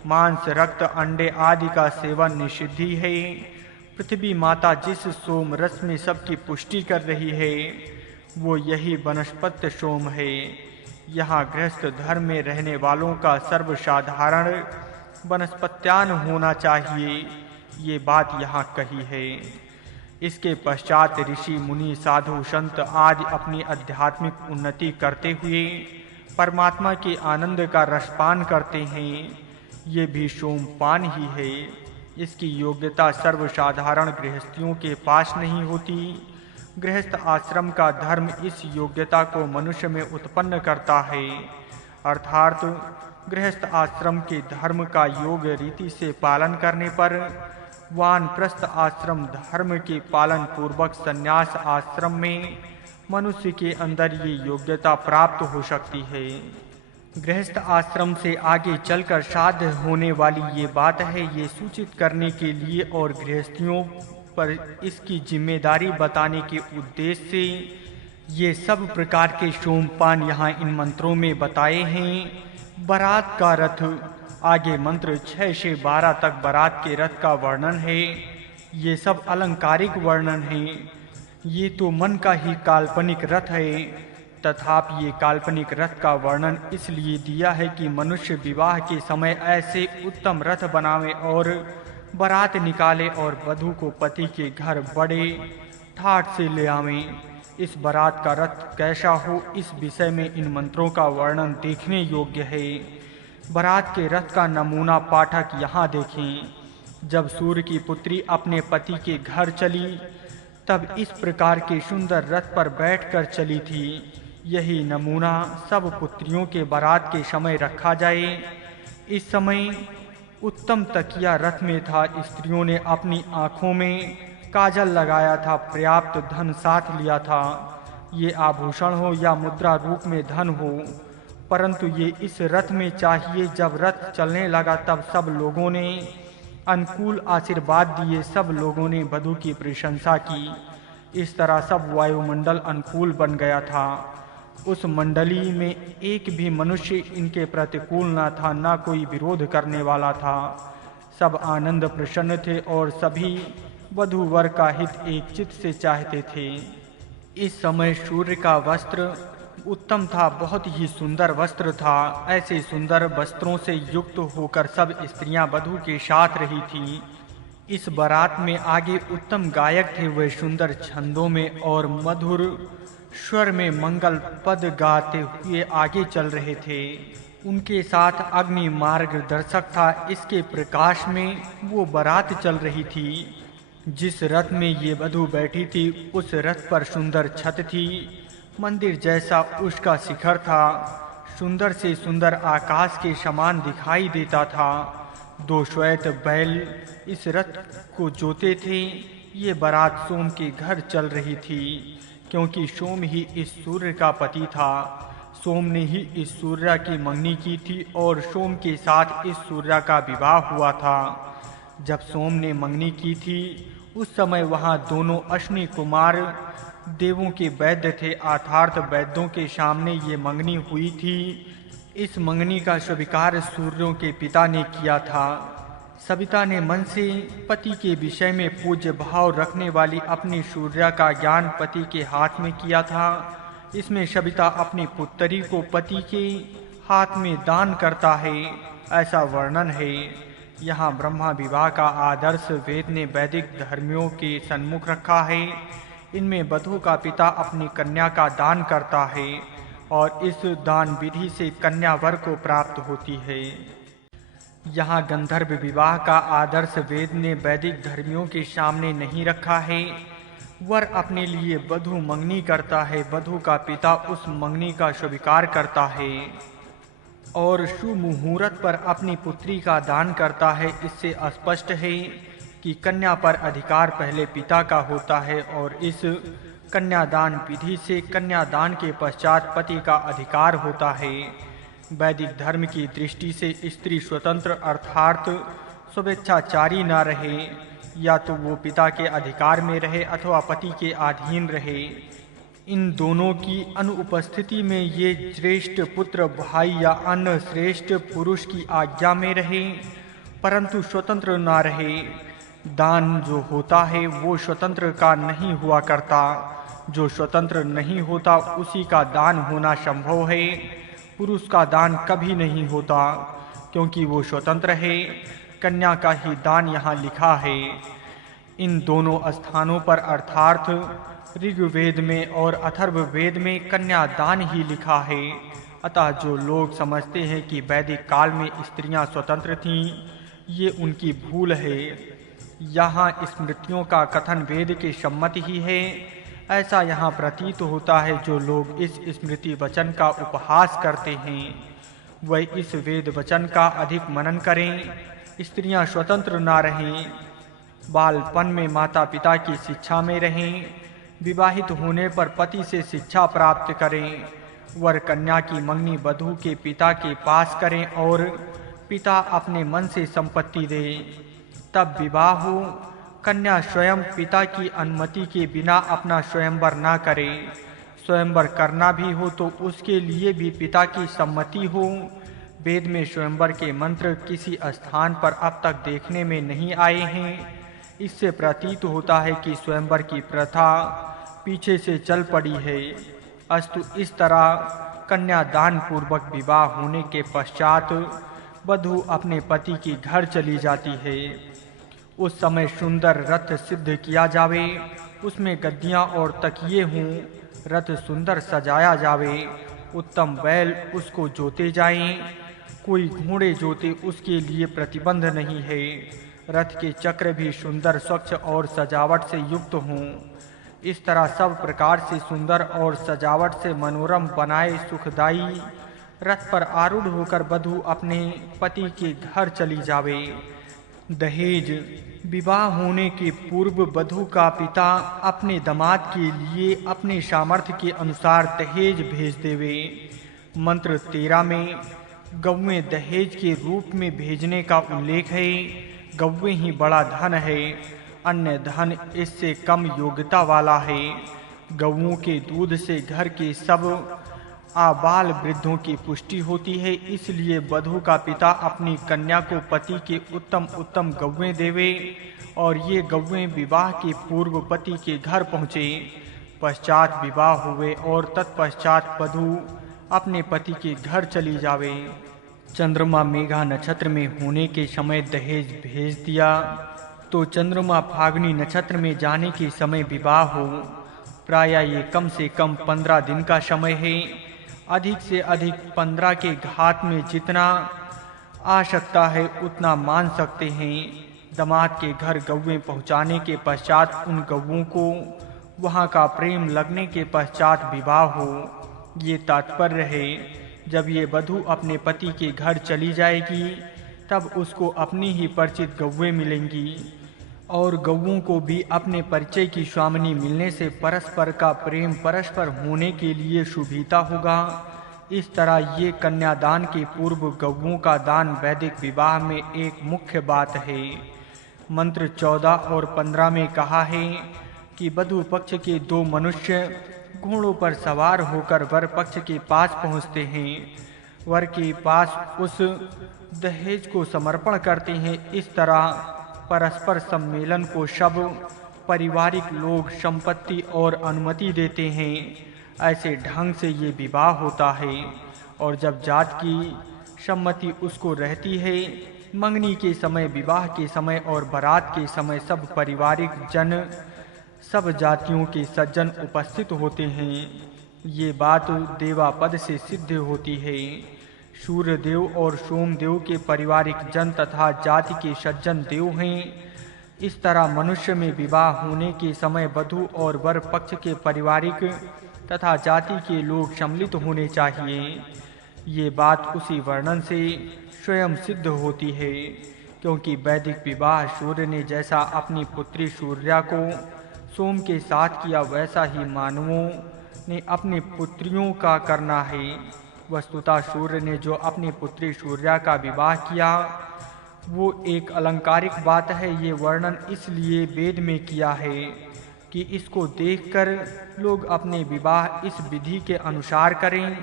मांस, रक्त, अंडे आदि का सेवन निषिद्धि है। पृथ्वी माता जिस सोम रस में सबकी पुष्टि कर रही है, वो यही वनस्पति सोम है। यहाँ गृहस्थ धर्म में रहने वालों का सर्वसाधारण वनस्पत्यान होना चाहिए। ये बात यहाँ कही है। इसके पश्चात ऋषि, मुनि, साधु, संत आदि अपनी आध्यात्मिक उन्नति करते हुए परमात्मा के आनंद का रसपान करते हैं। ये भी सोमपान ही है। इसकी योग्यता सर्वसाधारण गृहस्थियों के पास नहीं होती। गृहस्थ आश्रम का धर्म इस योग्यता को मनुष्य में उत्पन्न करता है। अर्थात गृहस्थ आश्रम के धर्म का योग रीति से पालन करने पर वानप्रस्थ आश्रम धर्म के पालन पूर्वक संन्यास आश्रम में मनुष्य के अंदर ये योग्यता प्राप्त हो सकती है। गृहस्थ आश्रम से आगे चलकर साध्य होने वाली ये बात है, ये सूचित करने के लिए और गृहस्थियों पर इसकी जिम्मेदारी बताने के उद्देश्य से ये सब प्रकार के सोमपान यहाँ इन मंत्रों में बताए हैं। बारात का रथ, आगे मंत्र 6 से 12 तक बारात के रथ का वर्णन है। ये सब अलंकारिक वर्णन है। ये तो मन का ही काल्पनिक रथ है, तथापि ये काल्पनिक रथ का वर्णन इसलिए दिया है कि मनुष्य विवाह के समय ऐसे उत्तम रथ बनावे और बारात निकाले और वधू को पति के घर बड़े ठाठ से ले आवें। इस बारात का रथ कैसा हो, इस विषय में इन मंत्रों का वर्णन देखने योग्य है। बारात के रथ का नमूना पाठक यहाँ देखें। जब सूर्य की पुत्री अपने पति के घर चली, तब इस प्रकार के सुंदर रथ पर बैठकर चली थी। यही नमूना सब पुत्रियों के बारात के समय रखा जाए। इस समय उत्तम तकिया रथ में था। स्त्रियों ने अपनी आँखों में काजल लगाया था, पर्याप्त धन साथ लिया था। ये आभूषण हो या मुद्रा रूप में धन हो, परंतु ये इस रथ में चाहिए। जब रथ चलने लगा तब सब लोगों ने अनुकूल आशीर्वाद दिए। सब लोगों ने वधू की प्रशंसा की। इस तरह सब वायुमंडल अनुकूल बन गया था। उस मंडली में एक भी मनुष्य इनके प्रतिकूल न था, न कोई विरोध करने वाला था। सब आनंद प्रसन्न थे और सभी वधू वर का हित एक चित्त से चाहते थे। इस समय सूर्य का वस्त्र उत्तम था, बहुत ही सुंदर वस्त्र था। ऐसे सुंदर वस्त्रों से युक्त होकर सब स्त्रियां वधू के साथ रही थीं। इस बारात में आगे उत्तम गायक थे, वे सुंदर छंदों में और मधुर स्वर में मंगल पद गाते हुए आगे चल रहे थे। उनके साथ अग्नि मार्गदर्शक था, इसके प्रकाश में वो बारात चल रही थी। जिस रथ में ये वधू बैठी थी उस रथ पर सुंदर छत थी, मंदिर जैसा उसका शिखर था, सुंदर से सुंदर आकाश के समान दिखाई देता था। 2 श्वेत बैल इस रथ को जोते थे। ये बारात सोम के घर चल रही थी, क्योंकि सोम ही इस सूर्य का पति था। सोम ने ही इस सूर्य की मंगनी की थी और सोम के साथ इस सूर्य का विवाह हुआ था। जब सोम ने मंगनी की थी उस समय वहां दोनों अश्विनी कुमार देवों के वैद्य थे, अर्थात वैद्यों के सामने ये मंगनी हुई थी। इस मंगनी का स्वीकार सूर्यों के पिता ने किया था। सविता ने मन से पति के विषय में पूज्य भाव रखने वाली अपनी सूर्या का ज्ञान पति के हाथ में किया था। इसमें सविता अपनी पुत्री को पति के हाथ में दान करता है, ऐसा वर्णन है। यहाँ ब्रह्मा विवाह का आदर्श वेद ने वैदिक धर्मियों के सन्मुख रखा है। इनमें वधू का पिता अपनी कन्या का दान करता है और इस दान विधि से कन्या वर को प्राप्त होती है। यहाँ गंधर्व विवाह का आदर्श वेद ने वैदिक धर्मियों के सामने नहीं रखा है। वर अपने लिए वधू मंगनी करता है, वधू का पिता उस मंगनी का स्वीकार करता है और सुमुहूर्त पर अपनी पुत्री का दान करता है। इससे स्पष्ट है कि कन्या पर अधिकार पहले पिता का होता है और इस कन्यादान विधि से कन्यादान के पश्चात पति का अधिकार होता है। वैदिक धर्म की दृष्टि से स्त्री स्वतंत्र अर्थात स्वेच्छाचारी न रहे, या तो वो पिता के अधिकार में रहे अथवा पति के अधीन रहे। इन दोनों की अनुपस्थिति में ये श्रेष्ठ पुत्र भाई या अन्य श्रेष्ठ पुरुष की आज्ञा में रहे, परंतु स्वतंत्र न रहे। दान जो होता है वो स्वतंत्र का नहीं हुआ करता, जो स्वतंत्र नहीं होता उसी का दान होना संभव है। पुरुष का दान कभी नहीं होता, क्योंकि वो स्वतंत्र है। कन्या का ही दान यहाँ लिखा है। इन दोनों स्थानों पर अर्थात ऋग्वेद में और अथर्ववेद में कन्यादान ही लिखा है। अतः जो लोग समझते हैं कि वैदिक काल में स्त्रियां स्वतंत्र थीं, ये उनकी भूल है। यहाँ स्मृतियों का कथन वेद के सम्मत ही है, ऐसा यहाँ प्रतीत होता है। जो लोग इस स्मृति वचन का उपहास करते हैं वह इस वेद वचन का अधिक मनन करें। स्त्रियां स्वतंत्र न रहें, बालपन में माता पिता की शिक्षा में रहें, विवाहित होने पर पति से शिक्षा प्राप्त करें, वर कन्या की मंगनी वधू के पिता के पास करें और पिता अपने मन से संपत्ति दे, तब विवाह हो। कन्या स्वयं पिता की अनुमति के बिना अपना स्वयंवर न करे। स्वयंवर करना भी हो तो उसके लिए भी पिता की सम्मति हो। वेद में स्वयंवर के मंत्र किसी स्थान पर अब तक देखने में नहीं आए हैं। इससे प्रतीत होता है कि स्वयंवर की प्रथा पीछे से चल पड़ी है। अस्तु इस तरह कन्यादान पूर्वक विवाह होने के पश्चात वधू अपने पति के घर चली जाती है। उस समय सुंदर रथ सिद्ध किया जावे, उसमें गद्दियां और तकिए हों, रथ सुंदर सजाया जावे, उत्तम बैल उसको जोते जाएं, कोई घोड़े जोते उसके लिए प्रतिबंध नहीं है। रथ के चक्र भी सुंदर स्वच्छ और सजावट से युक्त हों। इस तरह सब प्रकार से सुंदर और सजावट से मनोरम बनाए सुखदायी रथ पर आरूढ़ होकर वधू अपने पति के घर चली जावे। दहेज विवाह होने के पूर्व वधू का पिता अपने दामाद के लिए अपने सामर्थ्य के अनुसार दहेज भेज देवे। मंत्र 13 में गौवें दहेज के रूप में भेजने का उल्लेख है। गौवें ही बड़ा धन है, अन्य धन इससे कम योग्यता वाला है। गौओं के दूध से घर के सब आबाल वृद्धों की पुष्टि होती है। इसलिए वधू का पिता अपनी कन्या को पति के उत्तम उत्तम गौवें देवे और ये गौवें विवाह के पूर्व पति के घर पहुँचे, पश्चात विवाह हुए और तत्पश्चात वधू अपने पति के घर चली जावे। चंद्रमा मेघा नक्षत्र में होने के समय दहेज भेज दिया तो चंद्रमा फागुनी नक्षत्र में जाने के समय विवाह हो। प्रायः ये कम से कम 15 दिन का समय है। अधिक से अधिक 15 के घात में जितना आ सकता है उतना मान सकते हैं। दामाद के घर गौवें पहुंचाने के पश्चात उन गौवों को वहां का प्रेम लगने के पश्चात विवाह हो। ये तात्पर्य है, जब ये वधू अपने पति के घर चली जाएगी तब उसको अपनी ही परिचित गौवें मिलेंगी और गौवों को भी अपने परिचय की स्वामिनी मिलने से परस्पर का प्रेम परस्पर होने के लिए शुभिता होगा। इस तरह ये कन्यादान के पूर्व गौवों का दान वैदिक विवाह में एक मुख्य बात है। मंत्र 14 और 15 में कहा है कि वधू पक्ष के 2 मनुष्य घोड़ों पर सवार होकर वर पक्ष के पास पहुँचते हैं। वर के पास उस दहेज को समर्पण करते हैं। इस तरह परस्पर सम्मेलन को सब पारिवारिक लोग संपत्ति और अनुमति देते हैं। ऐसे ढंग से ये विवाह होता है और जब जात की सम्मति उसको रहती है, मंगनी के समय, विवाह के समय और बारात के समय सब पारिवारिक जन, सब जातियों के सज्जन उपस्थित होते हैं। ये बात देवापद से सिद्ध होती है। सूर्य देव और सोमदेव के पारिवारिक जन तथा जाति के सज्जन देव हैं। इस तरह मनुष्य में विवाह होने के समय वधू और वर पक्ष के पारिवारिक तथा जाति के लोग सम्मिलित होने चाहिए। ये बात उसी वर्णन से स्वयं सिद्ध होती है, क्योंकि वैदिक विवाह सूर्य ने जैसा अपनी पुत्री सूर्या को सोम के साथ किया, वैसा ही मानवों ने अपनी पुत्रियों का करना है। वस्तुतः सूर्य ने जो अपनी पुत्री सूर्या का विवाह किया वो एक अलंकारिक बात है। ये वर्णन इसलिए वेद में किया है कि इसको देखकर लोग अपने विवाह इस विधि के अनुसार करें।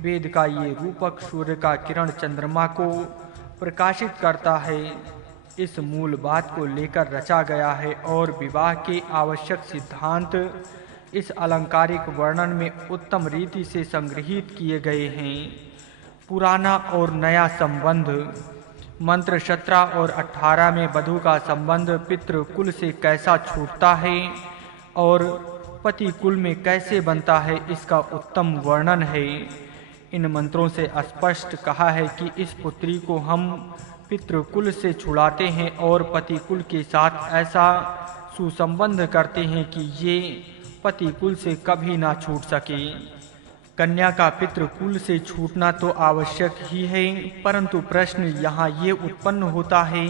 वेद का ये रूपक सूर्य का किरण चंद्रमा को प्रकाशित करता है। इस मूल बात को लेकर रचा गया है और विवाह के आवश्यक सिद्धांत इस अलंकारिक वर्णन में उत्तम रीति से संग्रहित किए गए हैं। पुराना और नया संबंध। मंत्र 17 और 18 में वधू का संबंध पितृकुल से कैसा छूटता है और पति कुल में कैसे बनता है, इसका उत्तम वर्णन है। इन मंत्रों से स्पष्ट कहा है कि इस पुत्री को हम पितृकुल से छुड़ाते हैं और पति कुल के साथ ऐसा सुसंबंध करते हैं कि ये पति कुल से कभी ना छूट सके। कन्या का पितृकुल से छूटना तो आवश्यक ही है, परंतु प्रश्न यहाँ ये उत्पन्न होता है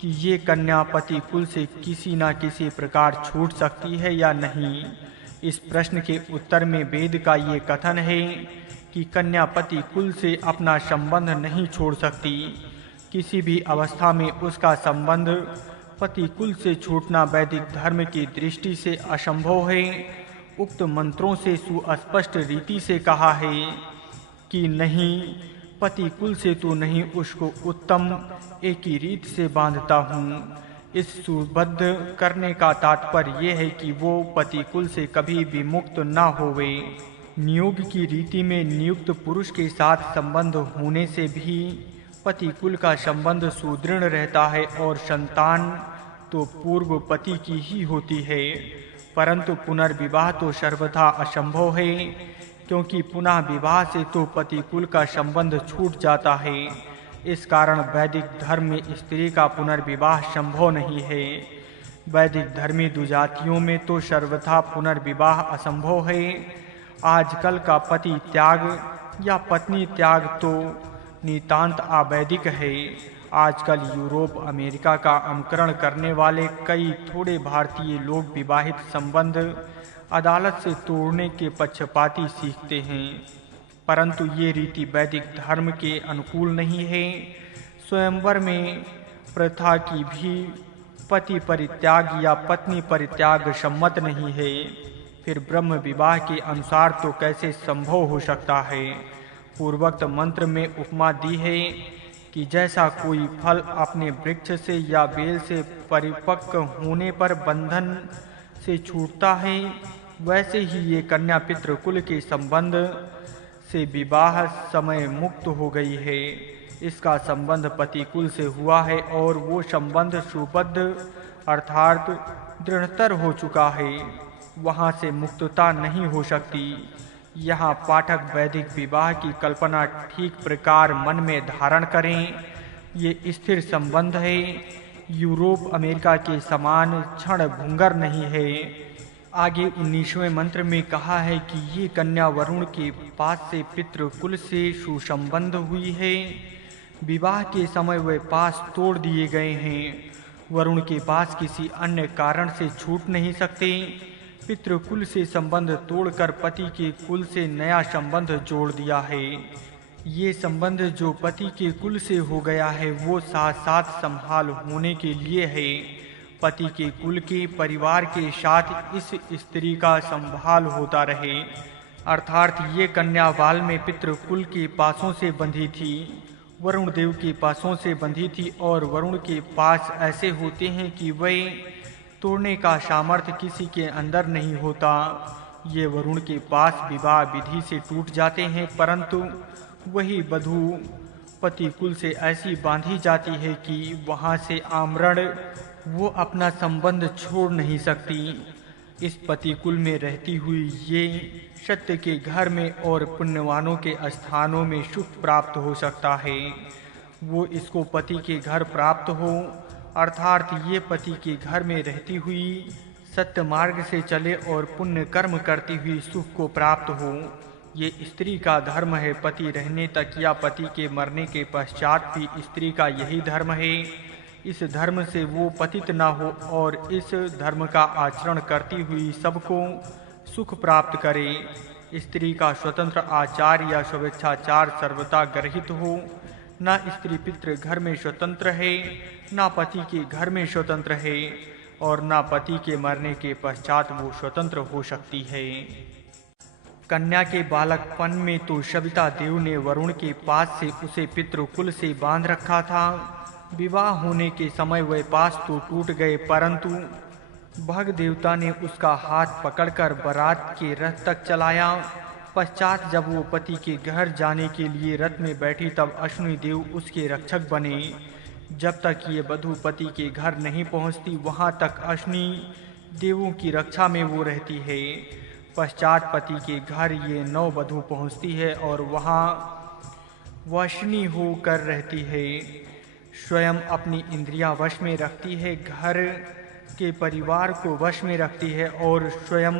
कि ये कन्या पति कुल से किसी न किसी प्रकार छूट सकती है या नहीं। इस प्रश्न के उत्तर में वेद का ये कथन है कि कन्या पति कुल से अपना संबंध नहीं छोड़ सकती। किसी भी अवस्था में उसका संबंध पति कुल से छूटना वैदिक धर्म की दृष्टि से असंभव है। उक्त मंत्रों से सुस्पष्ट रीति से कहा है कि नहीं पति कुल से तो नहीं उसको उत्तम एक ही रीत से बांधता हूँ। इस सुबद्ध करने का तात्पर्य यह है कि वो पति कुल से कभी भी मुक्त न होवे। नियोग की रीति में नियुक्त पुरुष के साथ संबंध होने से भी पति कुल का संबंध सुदृढ़ रहता है और संतान तो पूर्व पति की ही होती है, परंतु पुनर्विवाह तो सर्वथा असंभव है, क्योंकि पुनः विवाह से तो पति कुल का संबंध छूट जाता है। इस कारण वैदिक धर्म में स्त्री का पुनर्विवाह संभव नहीं है। वैदिक धर्मी दुजातियों में तो सर्वथा पुनर्विवाह असंभव है। आजकल का पति त्याग या पत्नी त्याग तो नितांत अवैदिक है। आजकल यूरोप अमेरिका का अनुकरण करने वाले कई थोड़े भारतीय लोग विवाहित संबंध अदालत से तोड़ने के पक्षपाती सीखते हैं, परंतु ये रीति वैदिक धर्म के अनुकूल नहीं है। स्वयंवर में प्रथा की भी पति परित्याग या पत्नी परित्याग सम्मत नहीं है। फिर ब्रह्म विवाह के अनुसार तो कैसे संभव हो सकता है। पूर्वोक्त मंत्र में उपमा दी है कि जैसा कोई फल अपने वृक्ष से या बेल से परिपक्व होने पर बंधन से छूटता है, वैसे ही ये कन्या पितृकुल के संबंध से विवाह समय मुक्त हो गई है। इसका संबंध पति कुल से हुआ है और वो संबंध सुबद्ध अर्थात दृढ़तर हो चुका है। वहाँ से मुक्तता नहीं हो सकती। यहाँ पाठक वैदिक विवाह की कल्पना ठीक प्रकार मन में धारण करें। ये स्थिर संबंध है, यूरोप अमेरिका के समान क्षण भंगुर नहीं है। आगे 19वें मंत्र में कहा है कि ये कन्या वरुण के पास से पितृकुल से सुसंबंध हुई है। विवाह के समय वे पास तोड़ दिए गए हैं। वरुण के पास किसी अन्य कारण से छूट नहीं सकते। पितृकुल से संबंध तोड़कर पति के कुल से नया संबंध जोड़ दिया है। ये संबंध जो पति के कुल से हो गया है वो साथ साथ संभाल होने के लिए है। पति के कुल के परिवार के साथ इस स्त्री का संभाल होता रहे, अर्थात ये कन्या बाल में पितृकुल के पासों से बंधी थी, वरुण देव के पासों से बंधी थी। और वरुण के पास ऐसे होते हैं कि वे तोड़ने का सामर्थ्य किसी के अंदर नहीं होता। ये वरुण के पास विवाह विधि से टूट जाते हैं, परंतु वही वधू पति कुल से ऐसी बांधी जाती है कि वहाँ से आमरण वो अपना संबंध छोड़ नहीं सकती। इस पति कुल में रहती हुई ये सत्य के घर में और पुण्यवानों के स्थानों में सुख प्राप्त हो सकता है। वो इसको पति के घर प्राप्त हो, अर्थात ये पति के घर में रहती हुई सत्य मार्ग से चले और पुण्य कर्म करती हुई सुख को प्राप्त हो। ये स्त्री का धर्म है। पति रहने तक या पति के मरने के पश्चात भी स्त्री का यही धर्म है। इस धर्म से वो पतित न हो और इस धर्म का आचरण करती हुई सबको सुख प्राप्त करे। स्त्री का स्वतंत्र आचार या स्वेच्छाचार सर्वथा गर्हित हो। न स्त्री पितृ घर में स्वतंत्र है, न पति के घर में स्वतंत्र है, और न पति के मरने के पश्चात वो स्वतंत्र हो सकती है। कन्या के बालकपन में तो सविता देव ने वरुण के पास से उसे पितृकुल से बांध रखा था। विवाह होने के समय वे पास तो टूट गए, परंतु भग देवता ने उसका हाथ पकड़कर बारात के रथ तक चलाया। पश्चात जब वो पति के घर जाने के लिए रथ में बैठी तब अश्विनी देव उसके रक्षक बने। जब तक ये वधू पति के घर नहीं पहुंचती वहां तक अश्विनी देवों की रक्षा में वो रहती है। पश्चात पति के घर ये नौ वधू पहुंचती है और वहां वशनी होकर रहती है। स्वयं अपनी इंद्रियां वश में रखती है, घर के परिवार को वश में रखती है और स्वयं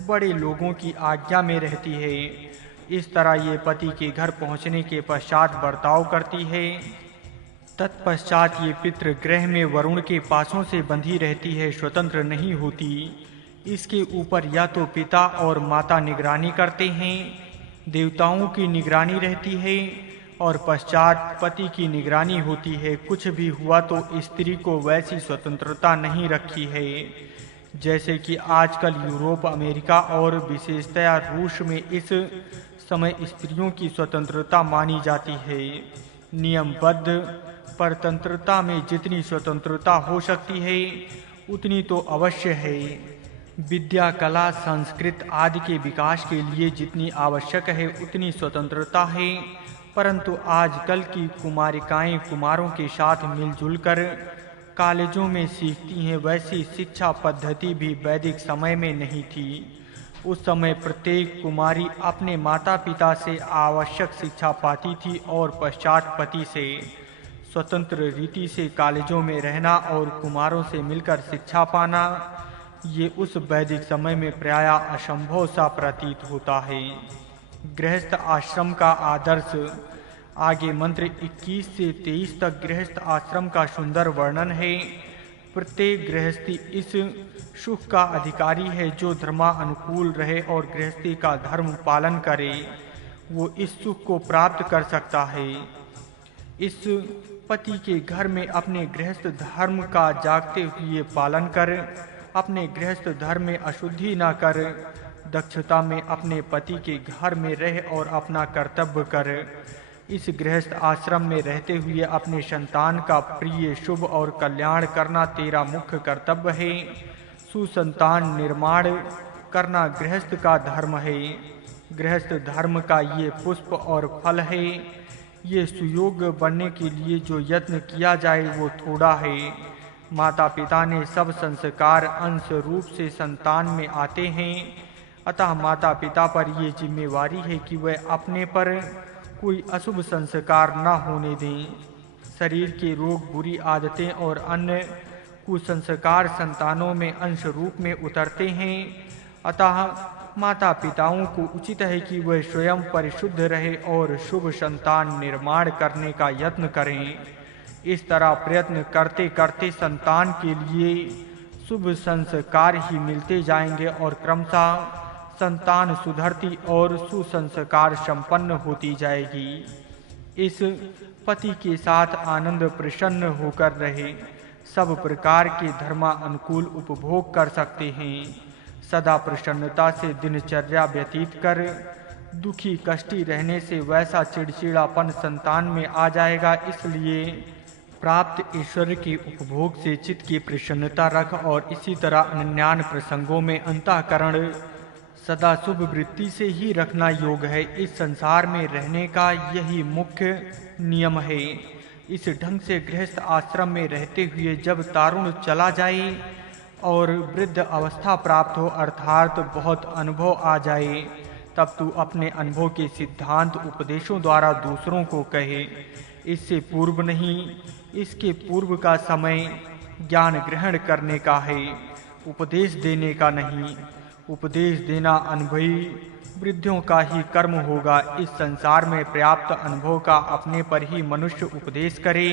बड़े लोगों की आज्ञा में रहती है। इस तरह ये पति के घर पहुंचने के पश्चात बर्ताव करती है। तत्पश्चात ये पितृगृह में वरुण के पासों से बंधी रहती है, स्वतंत्र नहीं होती। इसके ऊपर या तो पिता और माता निगरानी करते हैं, देवताओं की निगरानी रहती है और पश्चात पति की निगरानी होती है। कुछ भी हुआ तो स्त्री को वैसी स्वतंत्रता नहीं रखी है जैसे कि आजकल यूरोप, अमेरिका और विशेषतया रूस में इस समय स्त्रियों की स्वतंत्रता मानी जाती है। नियमबद्ध परतंत्रता में जितनी स्वतंत्रता हो सकती है उतनी तो अवश्य है। विद्या, कला, संस्कृत आदि के विकास के लिए जितनी आवश्यक है उतनी स्वतंत्रता है, परंतु आजकल की कुमारिकाएं कुमारों के साथ मिलजुल कर कॉलेजों में सीखती हैं, वैसी शिक्षा पद्धति भी वैदिक समय में नहीं थी। उस समय प्रत्येक कुमारी अपने माता पिता से आवश्यक शिक्षा पाती थी और पश्चात पति से। स्वतंत्र रीति से कॉलेजों में रहना और कुमारों से मिलकर शिक्षा पाना, ये उस वैदिक समय में प्रायः असंभव सा प्रतीत होता है। गृहस्थ आश्रम का आदर्श। आगे मंत्र 21 से 23 तक गृहस्थ आश्रम का सुंदर वर्णन है। प्रत्येक गृहस्थी इस सुख का अधिकारी है जो धर्मानुकूल रहे और गृहस्थी का धर्म पालन करे, वो इस सुख को प्राप्त कर सकता है। इस पति के घर में अपने गृहस्थ धर्म का जागते हुए पालन कर, अपने गृहस्थ धर्म में अशुद्धि न कर, दक्षता में अपने पति के घर में रह और अपना कर्तव्य कर। इस गृहस्थ आश्रम में रहते हुए अपने संतान का प्रिय, शुभ और कल्याण करना तेरा मुख्य कर्तव्य है। सुसंतान निर्माण करना गृहस्थ का धर्म है। गृहस्थ धर्म का ये पुष्प और फल है। ये सुयोग्य बनने के लिए जो यत्न किया जाए वो थोड़ा है। माता पिता ने सब संस्कार अंश रूप से संतान में आते हैं, अतः माता पिता पर ये जिम्मेवारी है कि वह अपने पर कोई अशुभ संस्कार न होने दें। शरीर के रोग, बुरी आदतें और अन्य कुसंस्कार संतानों में अंश रूप में उतरते हैं, अतः माता पिताओं को उचित है कि वह स्वयं परिशुद्ध रहे और शुभ संतान निर्माण करने का यत्न करें। इस तरह प्रयत्न करते करते संतान के लिए शुभ संस्कार ही मिलते जाएंगे और क्रमशः संतान सुधरती और सुसंस्कार संपन्न होती जाएगी। इस पति के साथ आनंद प्रसन्न होकर रहे, सब प्रकार के धर्मानुकूल उपभोग कर सकते हैं। सदा प्रसन्नता से दिनचर्या व्यतीत कर दुखी कष्टी रहने से वैसा चिड़चिड़ापन संतान में आ जाएगा। इसलिए प्राप्त ईश्वर के उपभोग से चित्त की प्रसन्नता रख और इसी तरह अन्यान्य प्रसंगों में अंतःकरण सदा शुभ वृत्ति से ही रखना योग है। इस संसार में रहने का यही मुख्य नियम है। इस ढंग से गृहस्थ आश्रम में रहते हुए जब तारुण चला जाए और वृद्ध अवस्था प्राप्त हो, अर्थात बहुत अनुभव आ जाए, तब तू अपने अनुभव के सिद्धांत उपदेशों द्वारा दूसरों को कहे। इससे पूर्व नहीं, इसके पूर्व का समय ज्ञान ग्रहण करने का है, उपदेश देने का नहीं। उपदेश देना अनुभवी वृद्धों का ही कर्म होगा। इस संसार में पर्याप्त अनुभव का अपने पर ही मनुष्य उपदेश करे।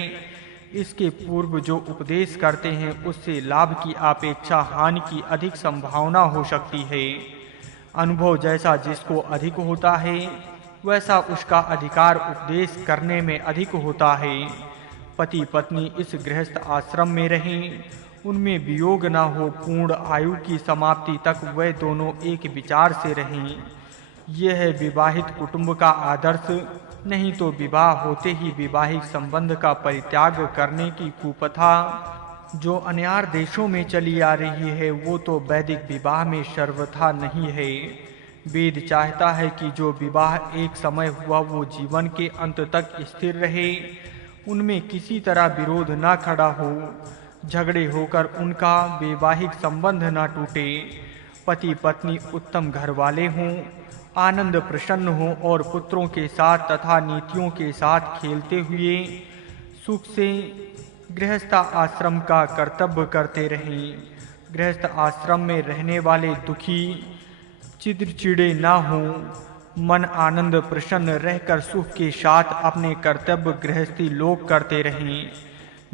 इसके पूर्व जो उपदेश करते हैं उससे लाभ की अपेक्षा हानि की अधिक संभावना हो सकती है। अनुभव जैसा जिसको अधिक होता है वैसा उसका अधिकार उपदेश करने में अधिक होता है। पति पत्नी इस गृहस्थ आश्रम में रहें, उनमें वियोग न हो, पूर्ण आयु की समाप्ति तक वे दोनों एक विचार से रहें। यह है विवाहित कुटुंब का आदर्श। नहीं तो विवाह होते ही वैवाहिक संबंध का परित्याग करने की कुप्रथा जो अन्यार देशों में चली आ रही है वो तो वैदिक विवाह में सर्वथा नहीं है। वेद चाहता है कि जो विवाह एक समय हुआ वो जीवन के अंत तक स्थिर रहे, उनमें किसी तरह विरोध न खड़ा हो, झगड़े होकर उनका वैवाहिक संबंध न टूटे। पति पत्नी उत्तम घर वाले हों, आनंद प्रसन्न हो और पुत्रों के साथ तथा नीतियों के साथ खेलते हुए सुख से गृहस्थ आश्रम का कर्तव्य करते रहें। गृहस्थ आश्रम में रहने वाले दुखी चिड़चिड़े न हों, मन आनंद प्रसन्न रहकर सुख के साथ अपने कर्तव्य गृहस्थी लोग करते रहें।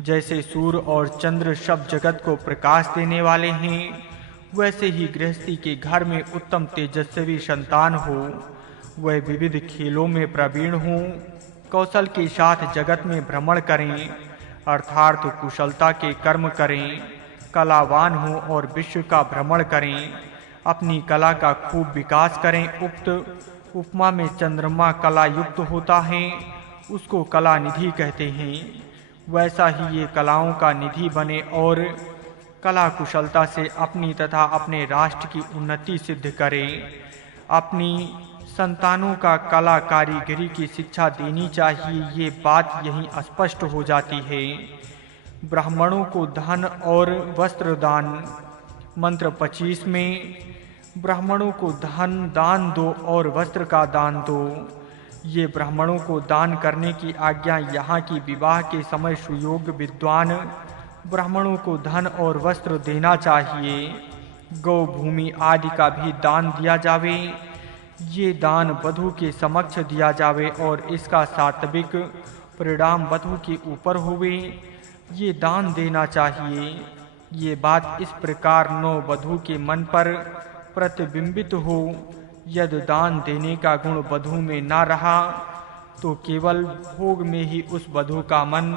जैसे सूर्य और चंद्र सब जगत को प्रकाश देने वाले हैं, वैसे ही गृहस्थी के घर में उत्तम तेजस्वी संतान हो। वह विविध खेलों में प्रवीण हों, कौशल के साथ जगत में भ्रमण करें, अर्थात कुशलता के कर्म करें, कलावान हों और विश्व का भ्रमण करें, अपनी कला का खूब विकास करें। उक्त उपमा में चंद्रमा कला युक्त होता है, उसको कला निधि कहते हैं। वैसा ही ये कलाओं का निधि बने और कला कुशलता से अपनी तथा अपने राष्ट्र की उन्नति सिद्ध करे। अपनी संतानों का कला कारीगरी की शिक्षा देनी चाहिए, ये बात यहीं स्पष्ट हो जाती है। ब्राह्मणों को धन और वस्त्र दान। मंत्र 25 में ब्राह्मणों को धन दान दो और वस्त्र का दान दो। ये ब्राह्मणों को दान करने की आज्ञा यहाँ की विवाह के समय सुयोग्य विद्वान ब्राह्मणों को धन और वस्त्र देना चाहिए। गौ भूमि आदि का भी दान दिया जावे। ये दान वधू के समक्ष दिया जावे और इसका सात्विक परिणाम वधू के ऊपर होवे। ये दान देना चाहिए। ये बात इस प्रकार नौ वधू के मन पर प्रतिबिंबित हो। यदि दान देने का गुण वधू में न रहा तो केवल भोग में ही उस वधू का मन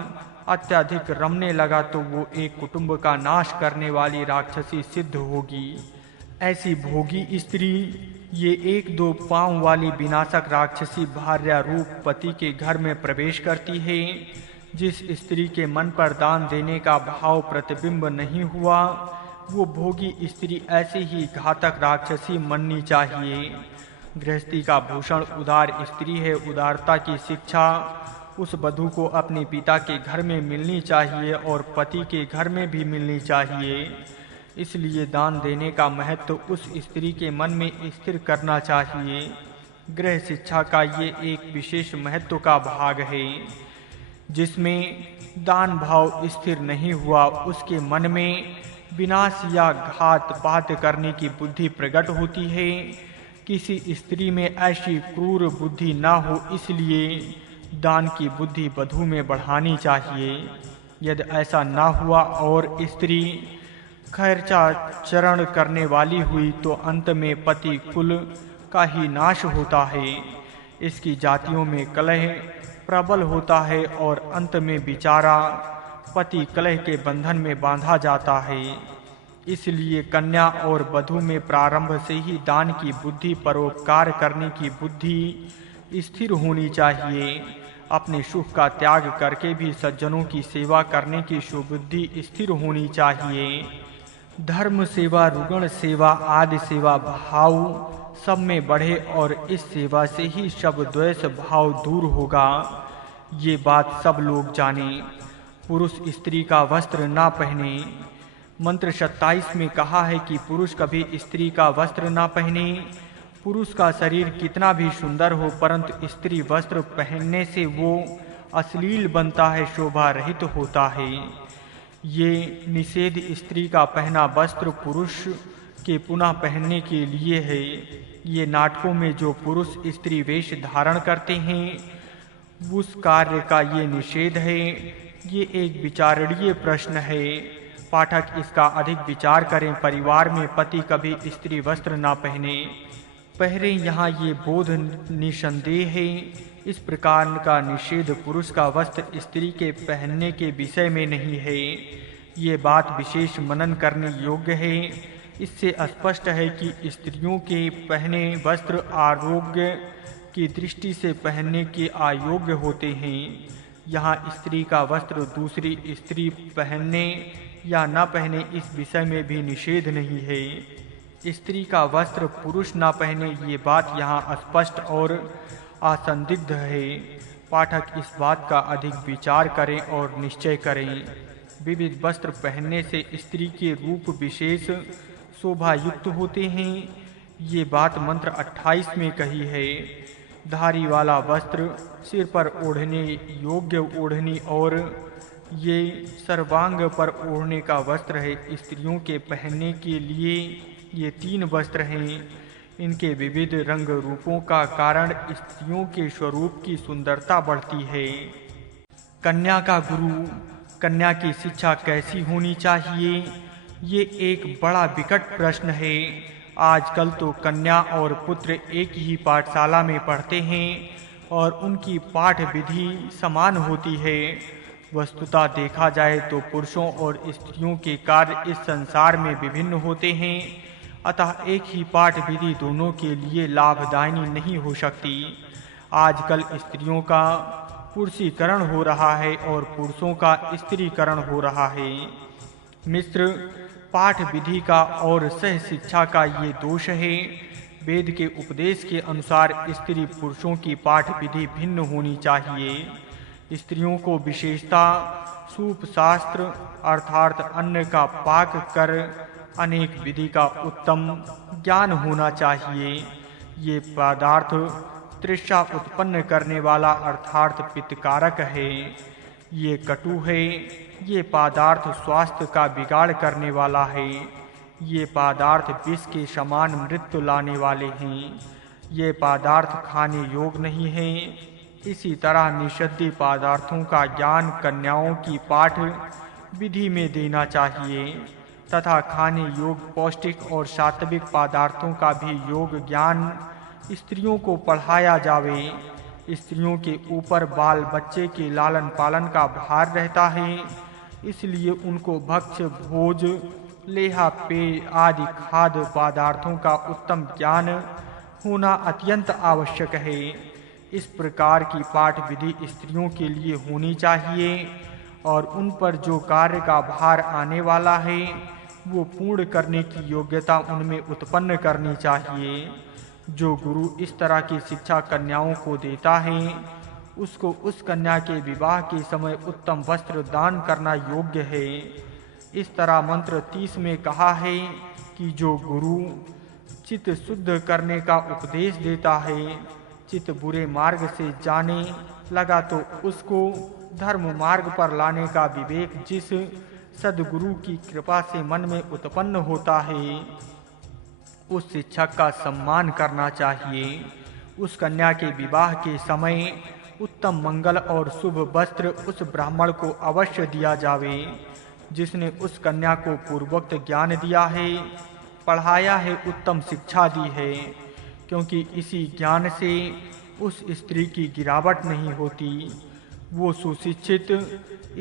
अत्यधिक रमने लगा तो वो एक कुटुंब का नाश करने वाली राक्षसी सिद्ध होगी। ऐसी भोगी स्त्री ये 1-2 पांव वाली विनाशक राक्षसी भार्या रूप पति के घर में प्रवेश करती है। जिस स्त्री के मन पर दान देने का भाव प्रतिबिंब नहीं हुआ, वो भोगी स्त्री ऐसे ही घातक राक्षसी मननी चाहिए। गृहस्थी का भूषण उदार स्त्री है। उदारता की शिक्षा उस वधू को अपने पिता के घर में मिलनी चाहिए और पति के घर में भी मिलनी चाहिए। इसलिए दान देने का महत्व उस स्त्री के मन में स्थिर करना चाहिए। गृह शिक्षा का ये एक विशेष महत्व का भाग है। जिसमें दान भाव स्थिर नहीं हुआ, उसके मन में विनाश या घात पात करने की बुद्धि प्रकट होती है। किसी स्त्री में ऐसी क्रूर बुद्धि न हो, इसलिए दान की बुद्धि वधू में बढ़ानी चाहिए। यदि ऐसा न हुआ और स्त्री खैरचाचरण करने वाली हुई तो अंत में पति कुल का ही नाश होता है। इसकी जातियों में कलह प्रबल होता है और अंत में बेचारा पति कलह के बंधन में बांधा जाता है। इसलिए कन्या और वधू में प्रारंभ से ही दान की बुद्धि, परोपकार करने की बुद्धि स्थिर होनी चाहिए। अपने सुख का त्याग करके भी सज्जनों की सेवा करने की सुबुद्धि स्थिर होनी चाहिए। धर्म सेवा, रुगण सेवा आदि सेवा भाव सब में बढ़े और इस सेवा से ही सब द्वेष भाव दूर होगा। ये बात सब लोग जाने। पुरुष स्त्री का वस्त्र ना पहने। मंत्र 27 में कहा है कि पुरुष कभी स्त्री का वस्त्र ना पहने। पुरुष का शरीर कितना भी सुंदर हो, परंतु स्त्री वस्त्र पहनने से वो अश्लील बनता है, शोभा रहित होता है। ये निषेध स्त्री का पहना वस्त्र पुरुष के पुनः पहनने के लिए है। ये नाटकों में जो पुरुष स्त्री वेश धारण करते हैं, उस कार्य का ये निषेध है। ये एक विचारणीय प्रश्न है। पाठक इसका अधिक विचार करें। परिवार में पति कभी स्त्री वस्त्र ना पहने यहाँ ये बोध निसंदेह है। इस प्रकार का निषेध पुरुष का वस्त्र स्त्री के पहनने के विषय में नहीं है। ये बात विशेष मनन करने योग्य है। इससे स्पष्ट है कि स्त्रियों के पहने वस्त्र आरोग्य की दृष्टि से पहनने के अयोग्य होते हैं। यहाँ स्त्री का वस्त्र दूसरी स्त्री पहनने या न पहने इस विषय में भी निषेध नहीं है। स्त्री का वस्त्र पुरुष न पहने ये बात यहाँ स्पष्ट और असंदिग्ध है। पाठक इस बात का अधिक विचार करें और निश्चय करें। विविध वस्त्र पहनने से स्त्री के रूप विशेष शोभा युक्त होते हैं। ये बात मंत्र 28 में कही है। धारी वाला वस्त्र, सिर पर ओढ़ने योग्य ओढ़नी और ये सर्वांग पर ओढ़ने का वस्त्र है। स्त्रियों के पहनने के लिए ये 3 वस्त्र हैं। इनके विविध रंग रूपों का कारण स्त्रियों के स्वरूप की सुंदरता बढ़ती है। कन्या का गुरु, कन्या की शिक्षा कैसी होनी चाहिए? ये एक बड़ा विकट प्रश्न है। आजकल तो कन्या और पुत्र एक ही पाठशाला में पढ़ते हैं और उनकी पाठ विधि समान होती है। वस्तुतः देखा जाए तो पुरुषों और स्त्रियों के कार्य इस संसार में विभिन्न होते हैं। अतः एक ही पाठ विधि दोनों के लिए लाभदायी नहीं हो सकती। आजकल स्त्रियों का पुरुषीकरण हो रहा है और पुरुषों का स्त्रीकरण हो रहा है। मिश्र पाठ विधि का और सह शिक्षा का ये दोष है। वेद के उपदेश के अनुसार स्त्री पुरुषों की पाठ विधि भिन्न होनी चाहिए। स्त्रियों को विशेषता सूप शास्त्र अर्थात अन्न का पाक कर अनेक विधि का उत्तम ज्ञान होना चाहिए। ये पदार्थ तृष्णा उत्पन्न करने वाला अर्थात पित्तकारक है। ये कटु है। ये पदार्थ स्वास्थ्य का बिगाड़ करने वाला है। ये पदार्थ विष के समान मृत्यु लाने वाले हैं। ये पदार्थ खाने योग्य नहीं है। इसी तरह निषिद्ध पदार्थों का ज्ञान कन्याओं की पाठ विधि में देना चाहिए तथा खाने योग्य पौष्टिक और सात्विक पदार्थों का भी योग ज्ञान स्त्रियों को पढ़ाया जावे। स्त्रियों के ऊपर बाल बच्चे के लालन पालन का भार रहता है, इसलिए उनको भक्ष्य भोज लेहा पेय आदि खाद्य पदार्थों का उत्तम ज्ञान होना अत्यंत आवश्यक है। इस प्रकार की पाठ विधि स्त्रियों के लिए होनी चाहिए और उन पर जो कार्य का भार आने वाला है वो पूर्ण करने की योग्यता उनमें उत्पन्न करनी चाहिए। जो गुरु इस तरह की शिक्षा कन्याओं को देता है उसको उस कन्या के विवाह के समय उत्तम वस्त्र दान करना योग्य है। इस तरह मंत्र 30 में कहा है कि जो गुरु चित्त शुद्ध करने का उपदेश देता है, चित्त बुरे मार्ग से जाने लगा तो उसको धर्म मार्ग पर लाने का विवेक जिस सद्गुरु की कृपा से मन में उत्पन्न होता है, उस शिक्षक का सम्मान करना चाहिए। उस कन्या के विवाह के समय उत्तम मंगल और शुभ वस्त्र उस ब्राह्मण को अवश्य दिया जावे जिसने उस कन्या को पूर्वोक्त ज्ञान दिया है, पढ़ाया है, उत्तम शिक्षा दी है, क्योंकि इसी ज्ञान से उस स्त्री की गिरावट नहीं होती। वो सुशिक्षित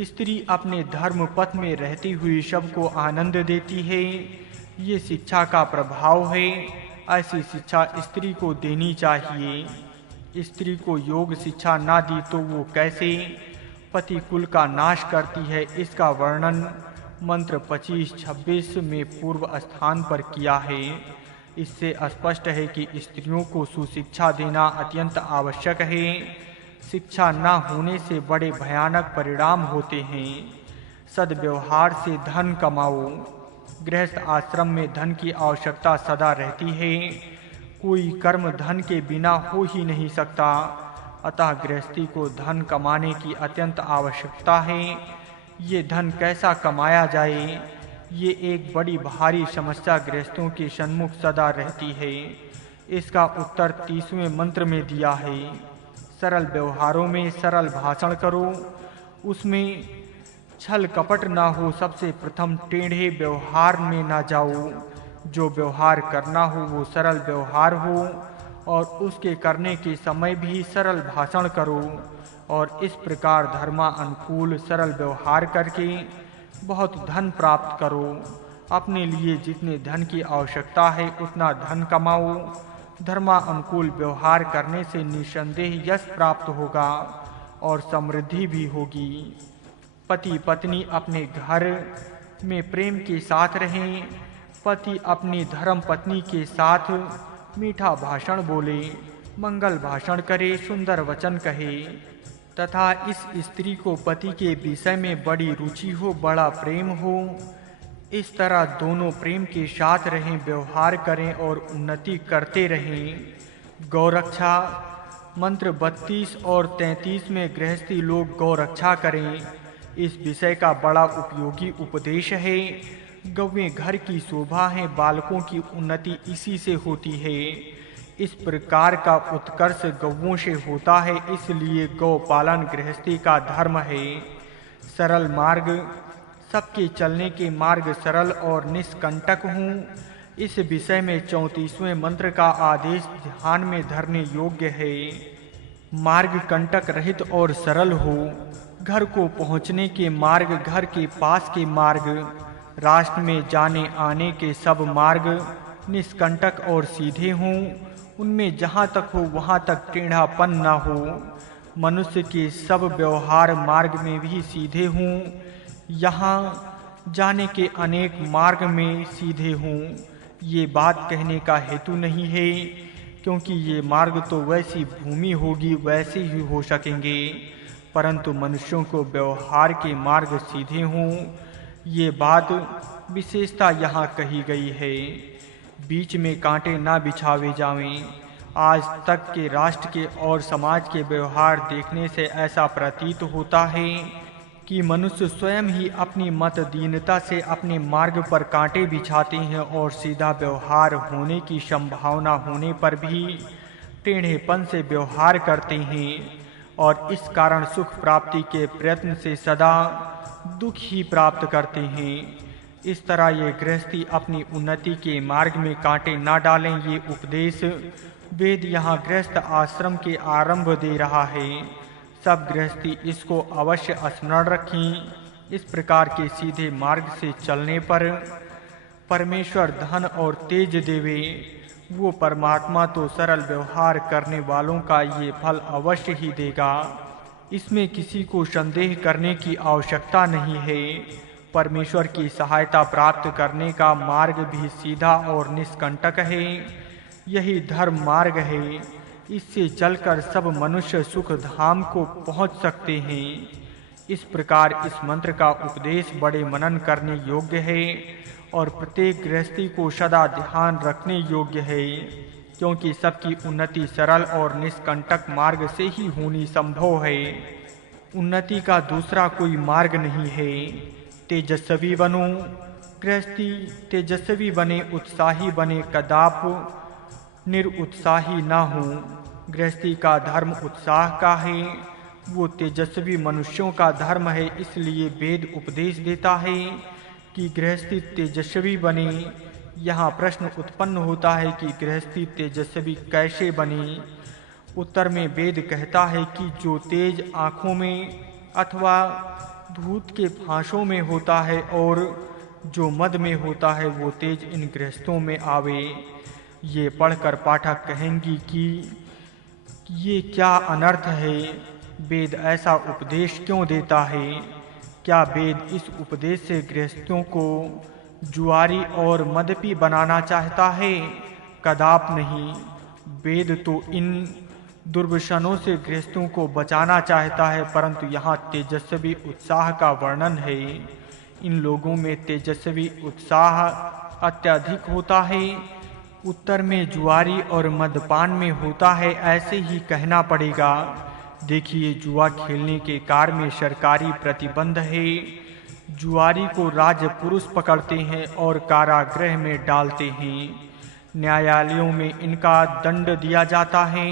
स्त्री अपने धर्म पथ में रहती हुई सबको आनंद देती है। ये शिक्षा का प्रभाव है। ऐसी शिक्षा स्त्री को देनी चाहिए। स्त्री को योग शिक्षा ना दी तो वो कैसे पति कुल का नाश करती है, इसका वर्णन मंत्र 25-26 में पूर्व स्थान पर किया है। इससे स्पष्ट है कि स्त्रियों को सुशिक्षा देना अत्यंत आवश्यक है। शिक्षा न होने से बड़े भयानक परिणाम होते हैं। सद्व्यवहार से धन कमाओ। गृहस्थ आश्रम में धन की आवश्यकता सदा रहती है। कोई कर्म धन के बिना हो ही नहीं सकता, अतः गृहस्थी को धन कमाने की अत्यंत आवश्यकता है। ये धन कैसा कमाया जाए, ये एक बड़ी भारी समस्या गृहस्थों के सम्मुख सदा रहती है। इसका उत्तर 30वें मंत्र में दिया है। सरल व्यवहारों में सरल भाषण करो, उसमें छल कपट ना हो। सबसे प्रथम टेढ़े व्यवहार में ना जाओ। जो व्यवहार करना हो वो सरल व्यवहार हो और उसके करने के समय भी सरल भाषण करो और इस प्रकार धर्मानुकूल सरल व्यवहार करके बहुत धन प्राप्त करो। अपने लिए जितने धन की आवश्यकता है उतना धन कमाओ। धर्मानुकूल व्यवहार करने से निसंदेह यश प्राप्त होगा और समृद्धि भी होगी। पति पत्नी अपने घर में प्रेम के साथ रहें। पति अपनी धर्म पत्नी के साथ मीठा भाषण बोले, मंगल भाषण करे, सुंदर वचन कहे तथा इस स्त्री को पति के विषय में बड़ी रुचि हो, बड़ा प्रेम हो। इस तरह दोनों प्रेम के साथ रहें, व्यवहार करें और उन्नति करते रहें। गौरक्षा मंत्र 32 और 33 में गृहस्थी लोग गौरक्षा करें। इस विषय का बड़ा उपयोगी उपदेश है। गौवें घर की शोभा है, बालकों की उन्नति इसी से होती है। इस प्रकार का उत्कर्ष गौओं से होता है, इसलिए गौ पालन गृहस्थी का धर्म है। सरल मार्ग, सबके चलने के मार्ग सरल और निष्कंटक हों। इस विषय में 34वें मंत्र का आदेश ध्यान में धरने योग्य है। मार्ग कंटक रहित और सरल हो। घर को पहुँचने के मार्ग, घर के पास के मार्ग, राष्ट्र में जाने आने के सब मार्ग निष्कंटक और सीधे हों। उनमें जहाँ तक हो वहाँ तक टेढ़ापन न हो। मनुष्य के सब व्यवहार मार्ग में भी सीधे हों। यहाँ जाने के अनेक मार्ग में सीधे हों। ये बात कहने का हेतु नहीं है, क्योंकि ये मार्ग तो वैसी भूमि होगी वैसे ही हो सकेंगे, परंतु मनुष्यों को व्यवहार के मार्ग सीधे हों, ये बात विशेषता यहाँ कही गई है। बीच में कांटे ना बिछावे जावें। आज तक के राष्ट्र के और समाज के व्यवहार देखने से ऐसा प्रतीत होता है कि मनुष्य स्वयं ही अपनी मतदीनता से अपने मार्ग पर कांटे बिछाते हैं और सीधा व्यवहार होने की संभावना होने पर भी टेढ़ेपन से व्यवहार करते हैं और इस कारण सुख प्राप्ति के प्रयत्न से सदा दुख ही प्राप्त करते हैं। इस तरह ये गृहस्थी अपनी उन्नति के मार्ग में कांटे ना डालें, ये उपदेश वेद यहाँ गृहस्थ आश्रम के आरंभ दे रहा है। सब गृहस्थी इसको अवश्य स्मरण रखें। इस प्रकार के सीधे मार्ग से चलने पर परमेश्वर धन और तेज देवे। वो परमात्मा तो सरल व्यवहार करने वालों का ये फल अवश्य ही देगा। इसमें किसी को संदेह करने की आवश्यकता नहीं है। परमेश्वर की सहायता प्राप्त करने का मार्ग भी सीधा और निष्कंटक है। यही धर्म मार्ग है। इससे चलकर सब मनुष्य सुख धाम को पहुंच सकते हैं। इस प्रकार इस मंत्र का उपदेश बड़े मनन करने योग्य है और प्रत्येक गृहस्थी को सदा ध्यान रखने योग्य है, क्योंकि सबकी उन्नति सरल और निष्कंटक मार्ग से ही होनी संभव है। उन्नति का दूसरा कोई मार्ग नहीं है। तेजस्वी बनो, गृहस्थी तेजस्वी बने, उत्साही बने, कदाप निरुत्साही ना हो। गृहस्थी का धर्म उत्साह का है, वो तेजस्वी मनुष्यों का धर्म है। इसलिए वेद उपदेश देता है कि गृहस्थी तेजस्वी बने। यहाँ प्रश्न उत्पन्न होता है कि गृहस्थी तेजस्वी कैसे बने। उत्तर में वेद कहता है कि जो तेज आँखों में अथवा धूत के फांसों में होता है और जो मद में होता है, वो तेज इन गृहस्थों में आवे। ये पढ़कर पाठक कहेंगी कि ये क्या अनर्थ है, वेद ऐसा उपदेश क्यों देता है? क्या वेद इस उपदेश से गृहस्थों को जुआरी और मदपी बनाना चाहता है? कदाप नहीं। वेद तो इन दुर्व्यसनों से गृहस्थों को बचाना चाहता है, परंतु यहाँ तेजस्वी उत्साह का वर्णन है। इन लोगों में तेजस्वी उत्साह अत्यधिक होता है। उत्तर में जुआरी और मदपान में होता है, ऐसे ही कहना पड़ेगा। देखिए, जुआ खेलने के कार्य में सरकारी प्रतिबंध है। जुआरी को राजपुरुष पकड़ते हैं और कारागृह में डालते हैं। न्यायालयों में इनका दंड दिया जाता है।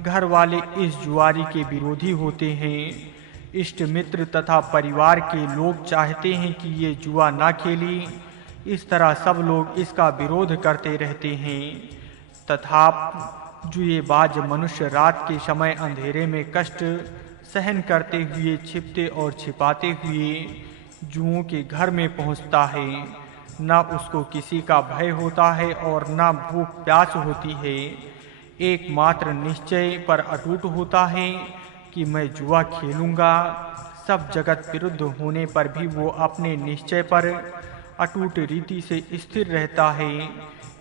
घर वाले इस जुआरी के विरोधी होते हैं। इष्ट मित्र तथा परिवार के लोग चाहते हैं कि ये जुआ ना खेली। इस तरह सब लोग इसका विरोध करते रहते हैं। तथापि जुएबाज मनुष्य रात के समय अंधेरे में कष्ट सहन करते हुए, छिपते और छिपाते हुए जुओं के घर में पहुंचता है। न उसको किसी का भय होता है और न भूख प्यास होती है। एकमात्र निश्चय पर अटूट होता है कि मैं जुआ खेलूंगा। सब जगत विरुद्ध होने पर भी वो अपने निश्चय पर अटूट रीति से स्थिर रहता है।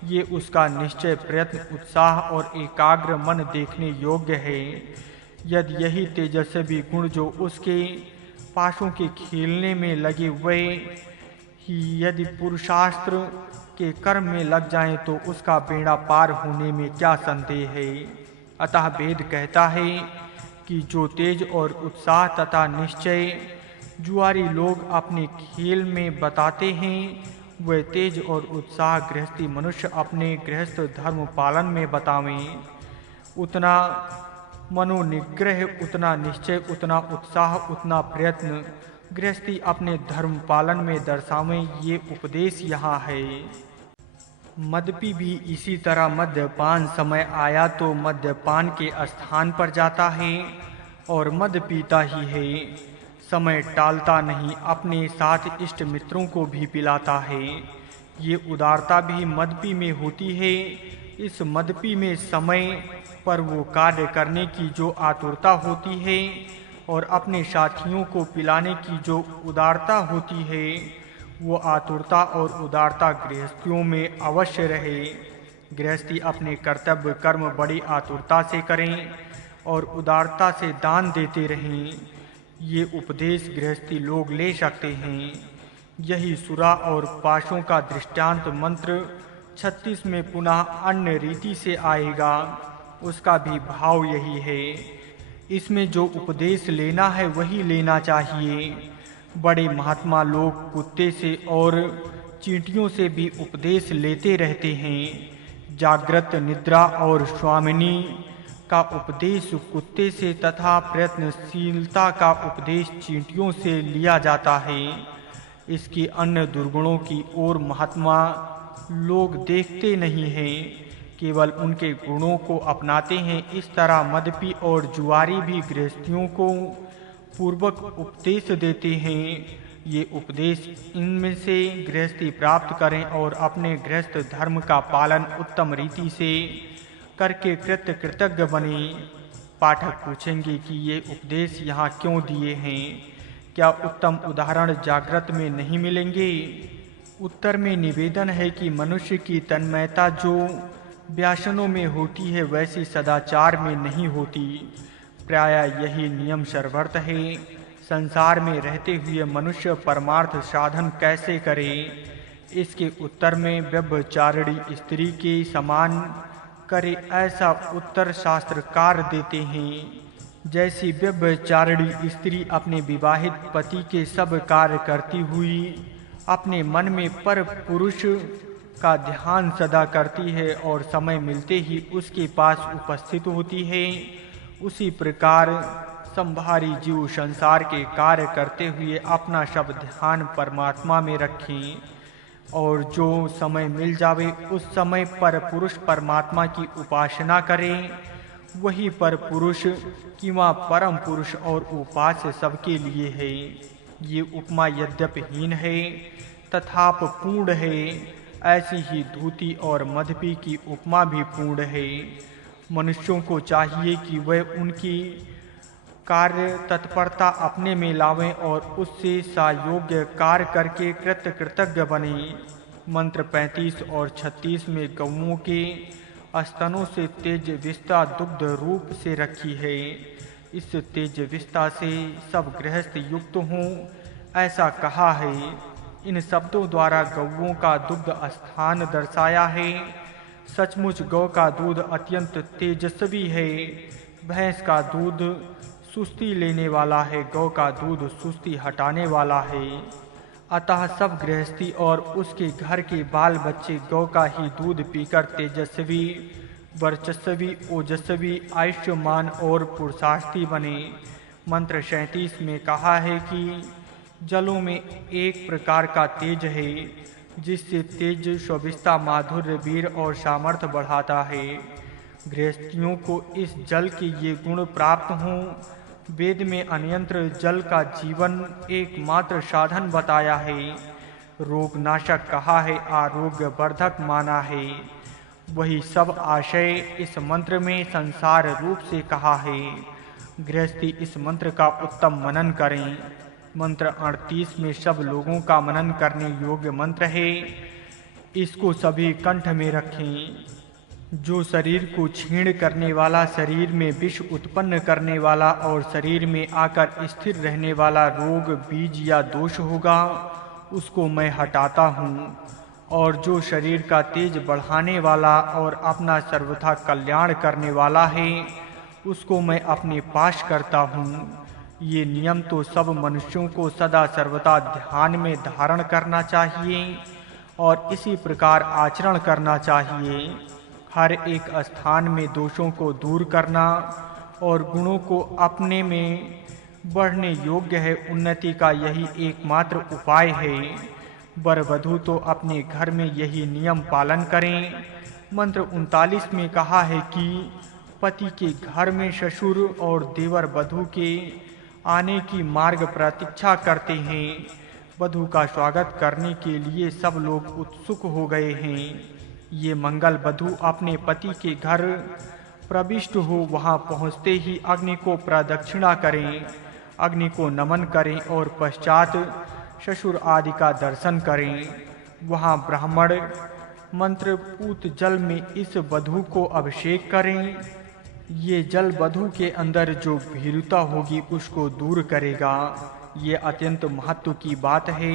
ये उसका निश्चय, प्रयत्न, उत्साह और एकाग्र मन देखने योग्य है। यदि यही तेजस्वी गुण जो उसके पाशों के खेलने में लगे हुए ही यदि पुरुषास्त्र के कर्म में लग जाएं, तो उसका बेड़ा पार होने में क्या संदेह है। अतः वेद कहता है कि जो तेज और उत्साह तथा निश्चय जुआरी लोग अपने खेल में बताते हैं, वह तेज और उत्साह गृहस्थी मनुष्य अपने गृहस्थ धर्म पालन में बतावें। उतना मनोनिग्रह, उतना निश्चय, उतना उत्साह, उतना प्रयत्न गृहस्थी अपने धर्म पालन में दर्शावें, ये उपदेश यहाँ है। मदपी भी इसी तरह मद्यपान समय आया तो मद्यपान के स्थान पर जाता है और मद पीता ही है। समय टालता नहीं, अपने साथ इष्ट मित्रों को भी पिलाता है। ये उदारता भी मदपी में होती है। इस मदपी में समय पर वो कार्य करने की जो आतुरता होती है और अपने साथियों को पिलाने की जो उदारता होती है, वो आतुरता और उदारता गृहस्थियों में अवश्य रहे। गृहस्थी अपने कर्तव्य कर्म बड़ी आतुरता से करें और उदारता से दान देते रहें। ये उपदेश गृहस्थी लोग ले सकते हैं। यही सुरा और पाशों का दृष्टांत मंत्र 36 में पुनः अन्य रीति से आएगा। उसका भी भाव यही है। इसमें जो उपदेश लेना है वही लेना चाहिए। बड़े महात्मा लोग कुत्ते से और चींटियों से भी उपदेश लेते रहते हैं। जागृत, निद्रा और स्वामिनी का उपदेश कुत्ते से तथा प्रयत्नशीलता का उपदेश चींटियों से लिया जाता है। इसके अन्य दुर्गुणों की ओर महात्मा लोग देखते नहीं हैं, केवल उनके गुणों को अपनाते हैं। इस तरह मदपी और जुआरी भी गृहस्थियों को पूर्वक उपदेश देते हैं। ये उपदेश इनमें से गृहस्थी प्राप्त करें और अपने गृहस्थ धर्म का पालन उत्तम रीति से करके कृतज्ञ बने। पाठक पूछेंगे कि ये उपदेश यहाँ क्यों दिए हैं? क्या उत्तम उदाहरण जागृत में नहीं मिलेंगे? उत्तर में निवेदन है कि मनुष्य की तन्मयता जो व्यासनों में होती है वैसी सदाचार में नहीं होती। प्रायः यही नियम सर्ववर्त है। संसार में रहते हुए मनुष्य परमार्थ साधन कैसे करे? इसके उत्तर में व्यभिचारिणी स्त्री के समान करे ऐसा उत्तर शास्त्रकार देते हैं। जैसी व्यभिचारिणी स्त्री अपने विवाहित पति के सब कार्य करती हुई अपने मन में पर पुरुष का ध्यान सदा करती है और समय मिलते ही उसके पास उपस्थित होती है, उसी प्रकार संभारी जीव संसार के कार्य करते हुए अपना सब ध्यान परमात्मा में रखें और जो समय मिल जावे उस समय पर पुरुष परमात्मा की उपासना करें। वही पर पुरुष किंवा परम पुरुष और उपास्य सबके लिए है। ये उपमा यद्यपि हीन है तथाप पूर्ण है। ऐसी ही धूति और मधपी की उपमा भी पूर्ण है। मनुष्यों को चाहिए कि वह उनकी कार्य तत्परता अपने में लावें और उससे सायोग्य कार्य करके कृतज्ञ बने। मंत्र 35 और 36 में गौओं के स्तनों से तेज विस्ता दुग्ध रूप से रखी है। इस तेज विस्ता से सब गृहस्थ युक्त हों ऐसा कहा है। इन शब्दों द्वारा गौओं का दुग्ध स्थान दर्शाया है। सचमुच गौ का दूध अत्यंत तेजस्वी है। भैंस का दूध सुस्ती लेने वाला है, गौ का दूध सुस्ती हटाने वाला है। अतः सब गृहस्थी और उसके घर के बाल बच्चे गौ का ही दूध पीकर तेजस्वी, वर्चस्वी, ओजस्वी, आयुष्मान और पुरुषार्थी बने। मंत्र 37 में कहा है कि जलों में एक प्रकार का तेज है जिससे तेज शोभिस्ता, माधुर्य, वीर और सामर्थ्य बढ़ाता है। गृहस्थियों को इस जल के ये गुण प्राप्त हों। वेद में अन्यंत्र जल का जीवन एकमात्र साधन बताया है। रोग नाशक कहा है, आरोग्य वर्धक माना है। वही सब आशय इस मंत्र में संसार रूप से कहा है। गृहस्थी इस मंत्र का उत्तम मनन करें। मंत्र 38 में सब लोगों का मनन करने योग्य मंत्र है। इसको सभी कंठ में रखें। जो शरीर को क्षीण करने वाला, शरीर में विष उत्पन्न करने वाला और शरीर में आकर स्थिर रहने वाला रोग, बीज या दोष होगा उसको मैं हटाता हूँ। और जो शरीर का तेज बढ़ाने वाला और अपना सर्वथा कल्याण करने वाला है उसको मैं अपने पास करता हूँ। ये नियम तो सब मनुष्यों को सदा सर्वदा ध्यान में धारण करना चाहिए और इसी प्रकार आचरण करना चाहिए। हर एक स्थान में दोषों को दूर करना और गुणों को अपने में बढ़ने योग्य है। उन्नति का यही एकमात्र उपाय है। वर वधू तो अपने घर में यही नियम पालन करें। मंत्र 39 में कहा है कि पति के घर में ससुर और देवर वधू के आने की मार्ग प्रतीक्षा करते हैं। वधू का स्वागत करने के लिए सब लोग उत्सुक हो गए हैं। ये मंगल वधू अपने पति के घर प्रविष्ट हो वहां पहुंचते ही अग्नि को प्रदक्षिणा करें, अग्नि को नमन करें और पश्चात ससुर आदि का दर्शन करें। वहां ब्राह्मण मंत्र पूत जल में इस वधू को अभिषेक करें। ये जल वधू के अंदर जो भीरुता होगी उसको दूर करेगा। ये अत्यंत महत्व की बात है।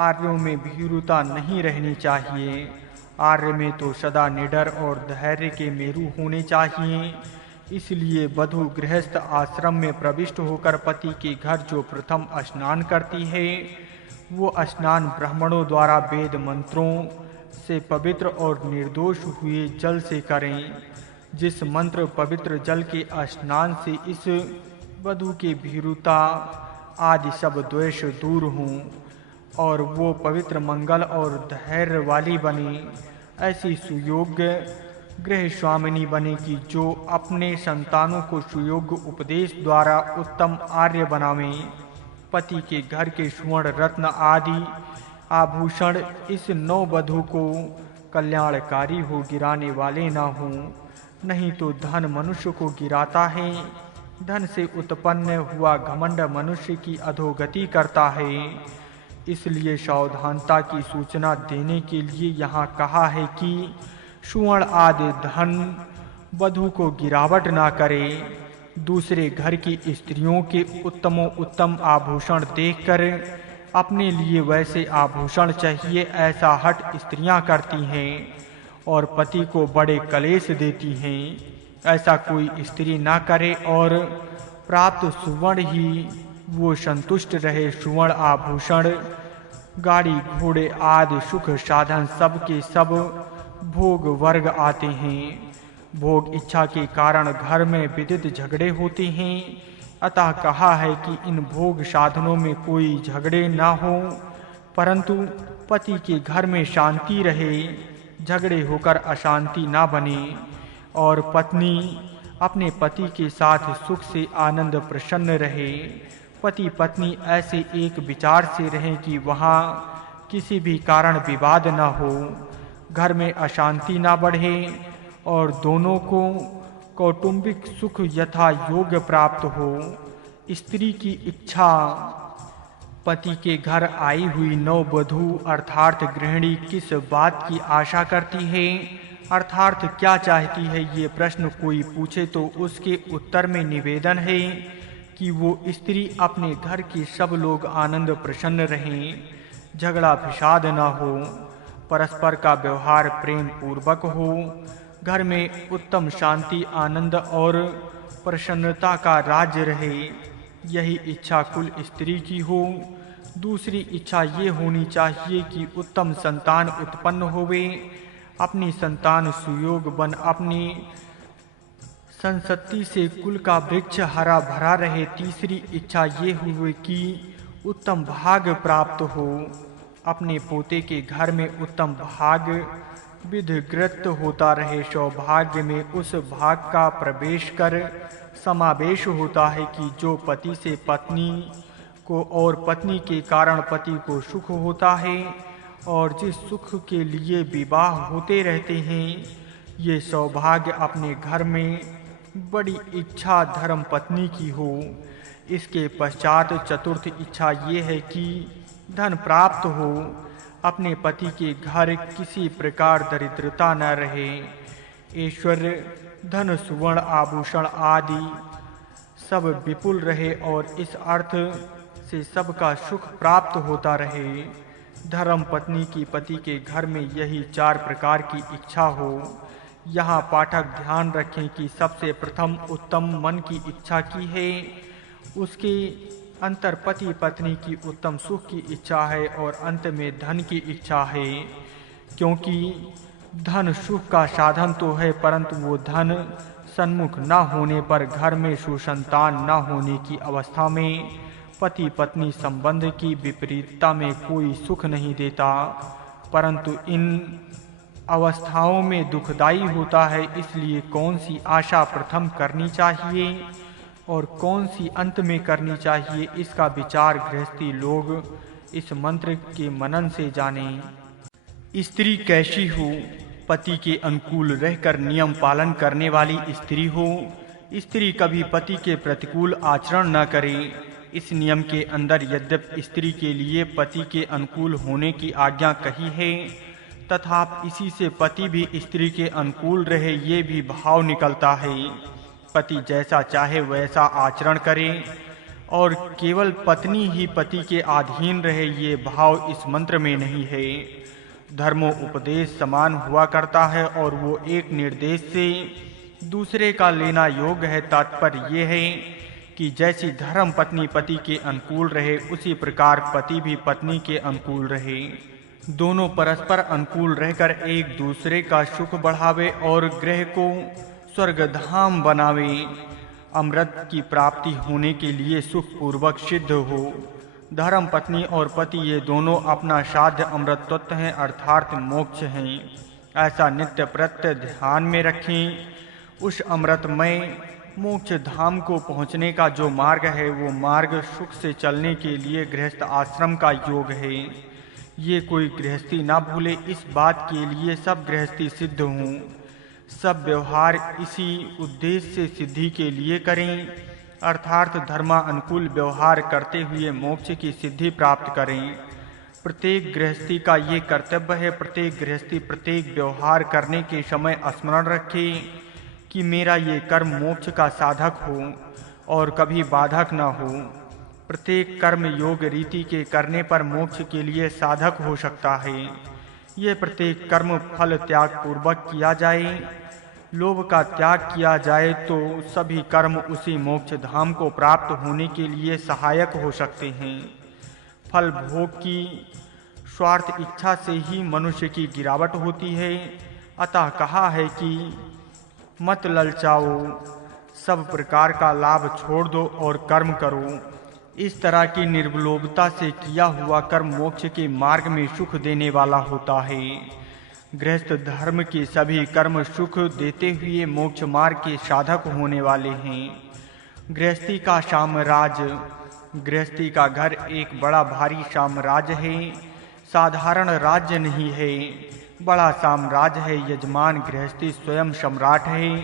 आर्यों में भीरुता नहीं रहनी चाहिए। आर्य में तो सदा निडर और धैर्य के मेरु होने चाहिए। इसलिए वधू गृहस्थ आश्रम में प्रविष्ट होकर पति के घर जो प्रथम स्नान करती है वो स्नान ब्राह्मणों द्वारा वेद मंत्रों से पवित्र और निर्दोष हुए जल से करें। जिस मंत्र पवित्र जल के स्नान से इस वधू के भीरुता आदि सब द्वेष दूर हों और वो पवित्र, मंगल और धैर्य वाली बने। ऐसी सुयोग्य गृह स्वामिनी बनेगी जो अपने संतानों को सुयोग्य उपदेश द्वारा उत्तम आर्य बनावें। पति के घर के स्वर्ण रत्न आदि आभूषण इस नववधू को कल्याणकारी हो गिराने वाले ना हों, नहीं तो धन मनुष्य को गिराता है। धन से उत्पन्न हुआ घमंड मनुष्य की अधोगति करता है। इसलिए सावधानता की सूचना देने के लिए यहाँ कहा है कि सुवर्ण आदि धन वधू को गिरावट ना करे। दूसरे घर की स्त्रियों के उत्तम आभूषण देखकर अपने लिए वैसे आभूषण चाहिए, ऐसा हठ स्त्रियां करती हैं और पति को बड़े कलेश देती हैं। ऐसा कोई स्त्री ना करे और प्राप्त सुवर्ण ही वो संतुष्ट रहे। सुवर्ण आभूषण, गाड़ी घोड़े आदि सुख साधन सब के सब भोग वर्ग आते हैं। भोग इच्छा के कारण घर में विदित झगड़े होते हैं। अतः कहा है कि इन भोग साधनों में कोई झगड़े ना हो, परंतु पति के घर में शांति रहे, झगड़े होकर अशांति ना बने, और पत्नी अपने पति के साथ सुख से आनंद प्रसन्न रहे। पति पत्नी ऐसे एक विचार से रहें कि वहाँ किसी भी कारण विवाद ना हो, घर में अशांति ना बढ़े और दोनों को कौटुंबिक सुख यथा योग्य प्राप्त हो। स्त्री की इच्छा पति के घर आई हुई नववधू अर्थात गृहिणी किस बात की आशा करती है, अर्थात क्या चाहती है, ये प्रश्न कोई पूछे तो उसके उत्तर में निवेदन है कि वो स्त्री अपने घर के सब लोग आनंद प्रसन्न रहें, झगड़ा फिसाद न हो, परस्पर का व्यवहार प्रेम पूर्वक हो, घर में उत्तम शांति आनंद और प्रसन्नता का राज्य रहे। यही इच्छा कुल स्त्री की हो। दूसरी इच्छा ये होनी चाहिए कि उत्तम संतान उत्पन्न होवे, अपनी संतान सुयोग बन अपनी संसत्ति से कुल का वृक्ष हरा भरा रहे। तीसरी इच्छा ये हुई कि उत्तम भाग प्राप्त हो, अपने पोते के घर में उत्तम भाग विधिकृत होता रहे। सौभाग्य में उस भाग का प्रवेश कर समावेश होता है कि जो पति से पत्नी को और पत्नी के कारण पति को सुख होता है, और जिस सुख के लिए विवाह होते रहते हैं, ये सौभाग्य अपने घर में बड़ी इच्छा धर्म पत्नी की हो। इसके पश्चात चतुर्थ इच्छा ये है कि धन प्राप्त हो, अपने पति के घर किसी प्रकार दरिद्रता न रहे, ऐश्वर्य धन सुवर्ण आभूषण आदि सब विपुल रहे और इस अर्थ से सबका सुख प्राप्त होता रहे। धर्म पत्नी की पति के घर में यही 4 प्रकार की इच्छा हो। यहाँ पाठक ध्यान रखें कि सबसे प्रथम उत्तम मन की इच्छा की है, उसके अंतर पति पत्नी की उत्तम सुख की इच्छा है और अंत में धन की इच्छा है। क्योंकि धन सुख का साधन तो है, परंतु वो धन सन्मुख न होने पर घर में सुसंतान न होने की अवस्था में पति पत्नी संबंध की विपरीतता में कोई सुख नहीं देता, परंतु इन अवस्थाओं में दुखदाई होता है। इसलिए कौन सी आशा प्रथम करनी चाहिए और कौन सी अंत में करनी चाहिए, इसका विचार गृहस्थी लोग इस मंत्र के मनन से जानें। स्त्री कैसी हो? पति के अनुकूल रहकर नियम पालन करने वाली स्त्री हो। स्त्री कभी पति के प्रतिकूल आचरण न करे। इस नियम के अंदर यद्यपि स्त्री के लिए पति के अनुकूल होने की आज्ञा कही है, तथापि इसी से पति भी स्त्री के अनुकूल रहे, ये भी भाव निकलता है। पति जैसा चाहे वैसा आचरण करे और केवल पत्नी ही पति के अधीन रहे, ये भाव इस मंत्र में नहीं है। धर्मोपदेश समान हुआ करता है और वो एक निर्देश से दूसरे का लेना योग्य है। तात्पर्य ये है कि जैसी धर्म पत्नी पति के अनुकूल रहे, उसी प्रकार पति भी पत्नी के अनुकूल रहे। दोनों परस्पर अनुकूल रहकर एक दूसरे का सुख बढ़ावे और गृह को स्वर्गधाम बनावे। अमृत की प्राप्ति होने के लिए सुख पूर्वक सिद्ध हो। धर्म पत्नी और पति ये दोनों अपना साध्य अमृत तत्व हैं, अर्थात मोक्ष हैं। ऐसा नित्य प्रत्यय ध्यान में रखें। उस अमृतमय मोक्ष धाम को पहुँचने का जो मार्ग है वो मार्ग सुख से चलने के लिए गृहस्थ आश्रम का योग है। ये कोई गृहस्थी ना भूले, इस बात के लिए सब गृहस्थी सिद्ध हों। सब व्यवहार इसी उद्देश्य से सिद्धि के लिए करें, अर्थात धर्मानुकूल व्यवहार करते हुए मोक्ष की सिद्धि प्राप्त करें। प्रत्येक गृहस्थी का ये कर्तव्य है, प्रत्येक गृहस्थी प्रत्येक व्यवहार करने के समय स्मरण रखे कि मेरा ये कर्म मोक्ष का साधक हो और कभी बाधक न हो। प्रत्येक कर्म योग रीति के करने पर मोक्ष के लिए साधक हो सकता है। यह प्रत्येक कर्म फल त्याग पूर्वक किया जाए, लोभ का त्याग किया जाए तो सभी कर्म उसी मोक्ष धाम को प्राप्त होने के लिए सहायक हो सकते हैं। फल भोग की स्वार्थ इच्छा से ही मनुष्य की गिरावट होती है। अतः कहा है कि मत ललचाओ, सब प्रकार का लाभ छोड़ दो और कर्म करो। इस तरह की निर्लोभता से किया हुआ कर्म मोक्ष के मार्ग में सुख देने वाला होता है। गृहस्थ धर्म के सभी कर्म सुख देते हुए मोक्ष मार्ग के साधक होने वाले हैं। गृहस्थी का साम्राज्य, गृहस्थी का घर एक बड़ा भारी साम्राज्य है, साधारण राज्य नहीं है, बड़ा साम्राज्य है। यजमान गृहस्थी स्वयं सम्राट है,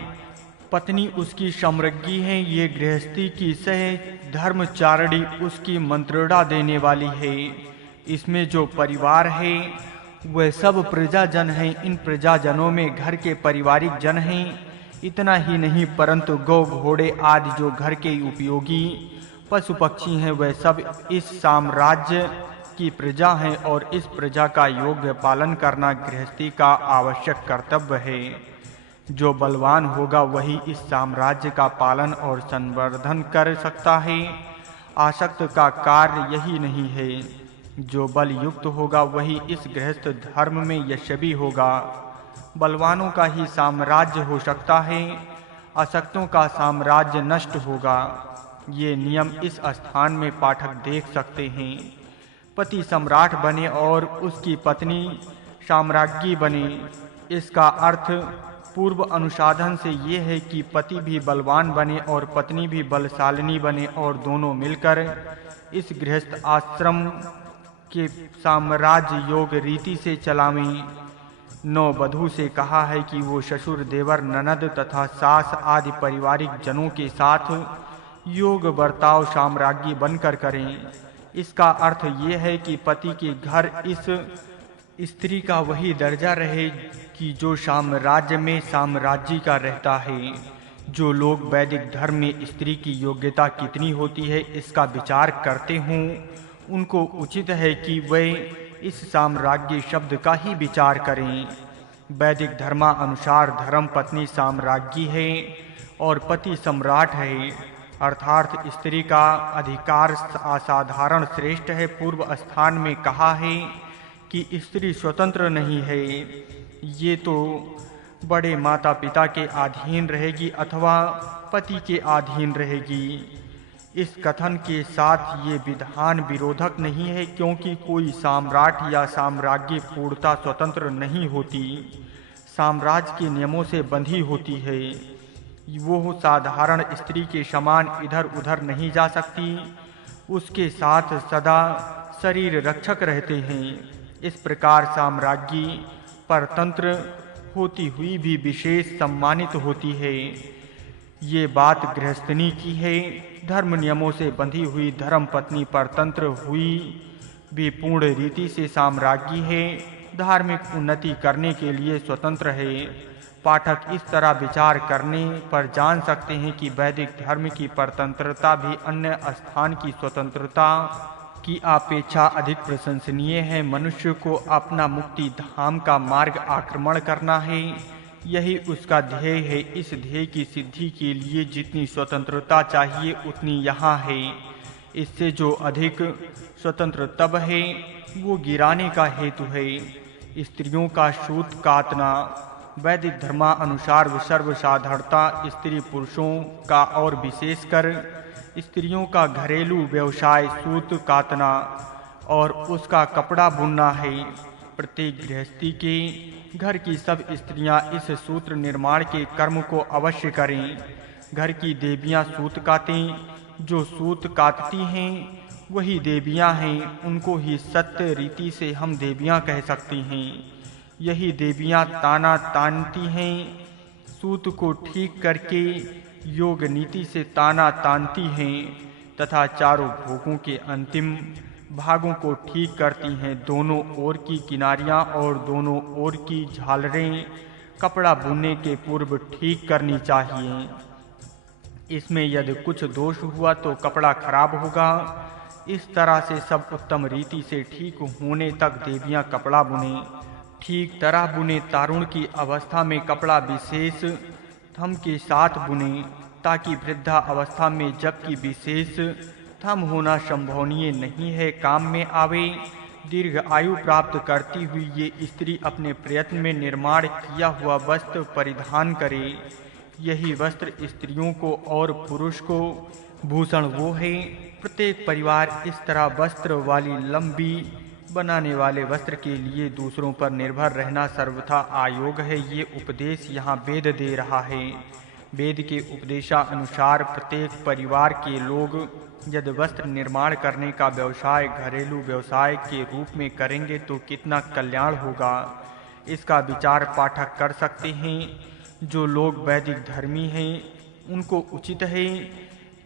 पत्नी उसकी सम्राज्ञी है। ये गृहस्थी की सह धर्मचारिणी उसकी मंत्रणा देने वाली है। इसमें जो परिवार है वह सब प्रजाजन हैं। इन प्रजाजनों में घर के पारिवारिक जन हैं। इतना ही नहीं परंतु गौ घोड़े आदि जो घर के उपयोगी पशु पक्षी हैं वह सब इस साम्राज्य की प्रजा हैं और इस प्रजा का योग्य पालन करना गृहस्थी का आवश्यक कर्तव्य है। जो बलवान होगा वही इस साम्राज्य का पालन और संवर्धन कर सकता है। आसक्त का कार्य यही नहीं है। जो बल युक्त होगा वही इस गृहस्थ धर्म में यशस्वी होगा। बलवानों का ही साम्राज्य हो सकता है, आसक्तों का साम्राज्य नष्ट होगा। ये नियम इस स्थान में पाठक देख सकते हैं। पति सम्राट बने और उसकी पत्नी साम्राज्ञी बने। इसका अर्थ पूर्व अनुसाधन से ये है कि पति भी बलवान बने और पत्नी भी बलशालिनी बने और दोनों मिलकर इस गृहस्थ आश्रम के साम्राज्य योग रीति से चलावें। नववधू से कहा है कि वो ससुर, देवर, ननद तथा सास आदि पारिवारिक जनों के साथ योग बर्ताव साम्राज्ञी बनकर करें। इसका अर्थ ये है कि पति के घर इस स्त्री का वही दर्जा रहे कि जो साम्राज्य में साम्राज्य का रहता है। जो लोग वैदिक धर्म में स्त्री की योग्यता कितनी होती है इसका विचार करते हों, उनको उचित है कि वे इस साम्राज्य शब्द का ही विचार करें। वैदिक धर्मानुसार धर्म पत्नी साम्राज्ञी है और पति सम्राट है, अर्थात स्त्री का अधिकार असाधारण श्रेष्ठ है। पूर्व स्थान में कहा है कि स्त्री स्वतंत्र नहीं है, ये तो बड़े माता पिता के अधीन रहेगी अथवा पति के अधीन रहेगी। इस कथन के साथ ये विधान विरोधक नहीं है, क्योंकि कोई सम्राट या साम्राज्ञी पूर्णतः स्वतंत्र नहीं होती, साम्राज्य के नियमों से बंधी होती है। वो साधारण स्त्री के समान इधर उधर नहीं जा सकती, उसके साथ सदा शरीर रक्षक रहते हैं। इस प्रकार साम्राज्ञी परतंत्र होती हुई भी विशेष सम्मानित होती है। ये बात गृहस्थनी की है। धर्म नियमों से बंधी हुई धर्म पत्नी परतंत्र हुई भी पूर्ण रीति से साम्राज्ञी है, धार्मिक उन्नति करने के लिए स्वतंत्र है। पाठक इस तरह विचार करने पर जान सकते हैं कि वैदिक धर्म की परतंत्रता भी अन्य स्थान की स्वतंत्रता की अपेक्षा अधिक प्रशंसनीय है। मनुष्य को अपना मुक्ति धाम का मार्ग आक्रमण करना है, यही उसका ध्येय है। इस ध्येय की सिद्धि के लिए जितनी स्वतंत्रता चाहिए उतनी यहाँ है। इससे जो अधिक स्वतंत्र तब है वो गिराने का हेतु है। स्त्रियों का सूत काटना वैदिक धर्मानुसार सर्वसाधारणता स्त्री पुरुषों का और विशेषकर स्त्रियों का घरेलू व्यवसाय सूत काटना और उसका कपड़ा बुनना है। प्रत्येक गृहस्थी के घर की सब स्त्रियां इस सूत्र निर्माण के कर्म को अवश्य करें। घर की देवियां सूत काटें, जो सूत काटती हैं वही देवियां हैं, उनको ही सत्य रीति से हम देवियां कह सकती हैं। यही देवियां ताना तानती हैं, सूत को ठीक करके योग नीति से ताना तानती हैं तथा चारों भोगों के अंतिम भागों को ठीक करती हैं। दोनों ओर की किनारियां और दोनों ओर की झालरें कपड़ा बुनने के पूर्व ठीक करनी चाहिए। इसमें यदि कुछ दोष हुआ तो कपड़ा खराब होगा। इस तरह से सब उत्तम रीति से ठीक होने तक देवियां कपड़ा बुने। ठीक तरह बुने तारुण की अवस्था में कपड़ा विशेष थम के साथ बुने, ताकि वृद्धा अवस्था में जबकि विशेष थम होना संभवनीय नहीं है काम में आवे। दीर्घ आयु प्राप्त करती हुई ये स्त्री अपने प्रयत्न में निर्माण किया हुआ वस्त्र परिधान करे। यही वस्त्र स्त्रियों को और पुरुष को भूषण वो है। प्रत्येक परिवार इस तरह वस्त्र वाली लंबी बनाने वाले वस्त्र के लिए दूसरों पर निर्भर रहना सर्वथा अयोग है। ये उपदेश यहाँ वेद दे रहा है। वेद के उपदेशानुसार प्रत्येक परिवार के लोग यदि वस्त्र निर्माण करने का व्यवसाय घरेलू व्यवसाय के रूप में करेंगे तो कितना कल्याण होगा, इसका विचार पाठक कर सकते हैं। जो लोग वैदिक धर्मी हैं उनको उचित है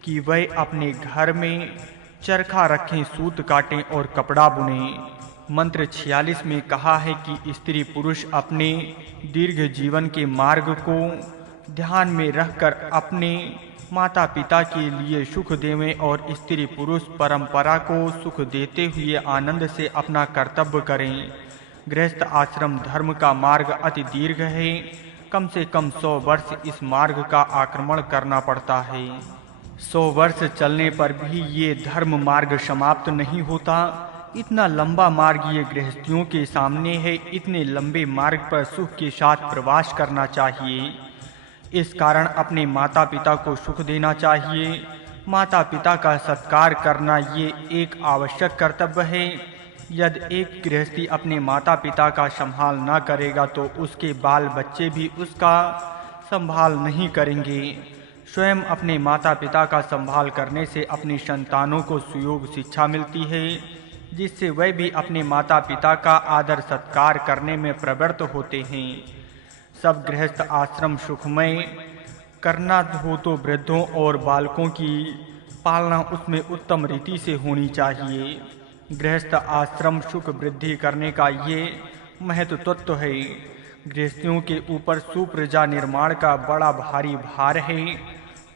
कि वह अपने घर में चरखा रखें, सूत काटें और कपड़ा बुनें। मंत्र 46 में कहा है कि स्त्री पुरुष अपने दीर्घ जीवन के मार्ग को ध्यान में रखकर अपने माता पिता के लिए सुख देवें और स्त्री पुरुष परंपरा को सुख देते हुए आनंद से अपना कर्तव्य करें। गृहस्थ आश्रम धर्म का मार्ग अति दीर्घ है। कम से कम 100 वर्ष इस मार्ग का आक्रमण करना पड़ता है। 100 वर्ष चलने पर भी ये धर्म मार्ग समाप्त नहीं होता। इतना लंबा मार्ग ये गृहस्थियों के सामने है। इतने लंबे मार्ग पर सुख के साथ प्रवास करना चाहिए। इस कारण अपने माता पिता को सुख देना चाहिए। माता पिता का सत्कार करना ये एक आवश्यक कर्तव्य है। यदि एक गृहस्थी अपने माता पिता का संभाल न करेगा तो उसके बाल बच्चे भी उसका संभाल नहीं करेंगे। स्वयं अपने माता पिता का संभाल करने से अपनी संतानों को सुयोग शिक्षा मिलती है, जिससे वह भी अपने माता पिता का आदर सत्कार करने में प्रवृत्त होते हैं। सब गृहस्थ आश्रम सुखमय करना हो तो वृद्धों और बालकों की पालना उसमें उत्तम रीति से होनी चाहिए। गृहस्थ आश्रम सुख वृद्धि करने का ये महत्व तत्व है। गृहस्थियों के ऊपर सुप्रजा निर्माण का बड़ा भारी भार है।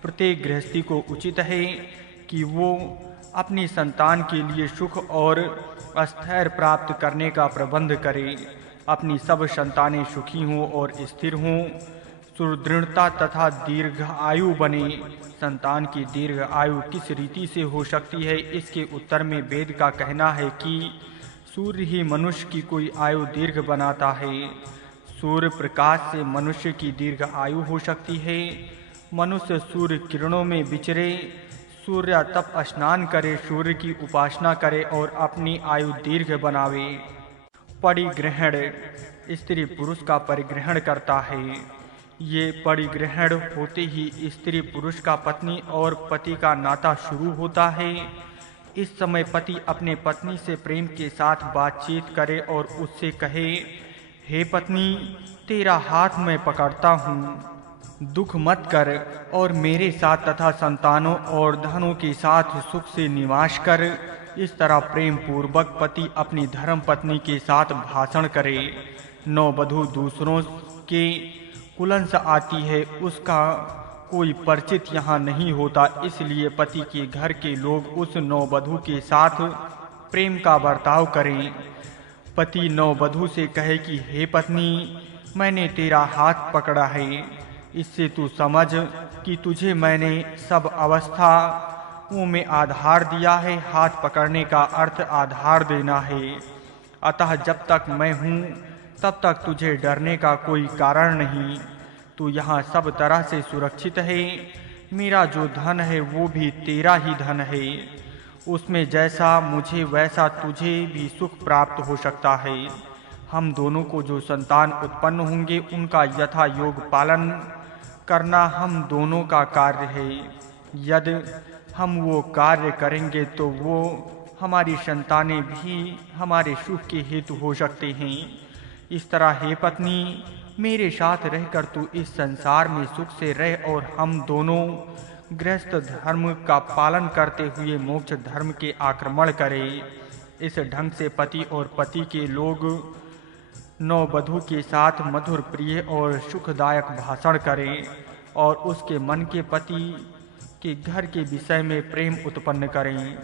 प्रत्येक गृहस्थी को उचित है कि वो अपनी संतान के लिए सुख और स्थैर्य प्राप्त करने का प्रबंध करे। अपनी सब संतानें सुखी हों और स्थिर हों, सुदृढ़ता तथा दीर्घ आयु बने। संतान की दीर्घ आयु किस रीति से हो सकती है, इसके उत्तर में वेद का कहना है कि सूर्य ही मनुष्य की कोई आयु दीर्घ बनाता है। सूर्य प्रकाश से मनुष्य की दीर्घ आयु हो सकती है। मनुष्य सूर्य किरणों में विचरे, सूर्य तप स्नान करे, सूर्य की उपासना करे और अपनी आयु दीर्घ बनावे। परिग्रहण स्त्री पुरुष का परिग्रहण करता है। ये परिग्रहण होते ही स्त्री पुरुष का पत्नी और पति का नाता शुरू होता है। इस समय पति अपने पत्नी से प्रेम के साथ बातचीत करे और उससे कहे, हे पत्नी, तेरा हाथ मैं पकड़ता हूँ, दुख मत कर और मेरे साथ तथा संतानों और धनों के साथ सुख से निवास कर। इस तरह प्रेम पूर्वक पति अपनी धर्म पत्नी के साथ भाषण करे। नववधू दूसरों के कुलंस आती है, उसका कोई परिचित यहाँ नहीं होता, इसलिए पति के घर के लोग उस नववधू के साथ प्रेम का बर्ताव करें। पति नववधू से कहे कि हे पत्नी, मैंने तेरा हाथ पकड़ा है, इससे तू समझ कि तुझे मैंने सब अवस्थाओं में आधार दिया है। हाथ पकड़ने का अर्थ आधार देना है। अतः जब तक मैं हूँ तब तक तुझे डरने का कोई कारण नहीं। तू यहाँ सब तरह से सुरक्षित है। मेरा जो धन है वो भी तेरा ही धन है। उसमें जैसा मुझे वैसा तुझे भी सुख प्राप्त हो सकता है। हम दोनों को जो संतान उत्पन्न होंगे उनका यथा योग पालन करना हम दोनों का कार्य है। यदि हम वो कार्य करेंगे तो वो हमारी संतानें भी हमारे सुख के हेतु हो सकते हैं। इस तरह हे पत्नी, मेरे साथ रहकर तू इस संसार में सुख से रह और हम दोनों गृहस्थ धर्म का पालन करते हुए मोक्ष धर्म के आक्रमण करें। इस ढंग से पति और पति के लोग नववधू के साथ मधुर प्रिय और सुखदायक भाषण करें और उसके मन के पति के घर के विषय में प्रेम उत्पन्न करें।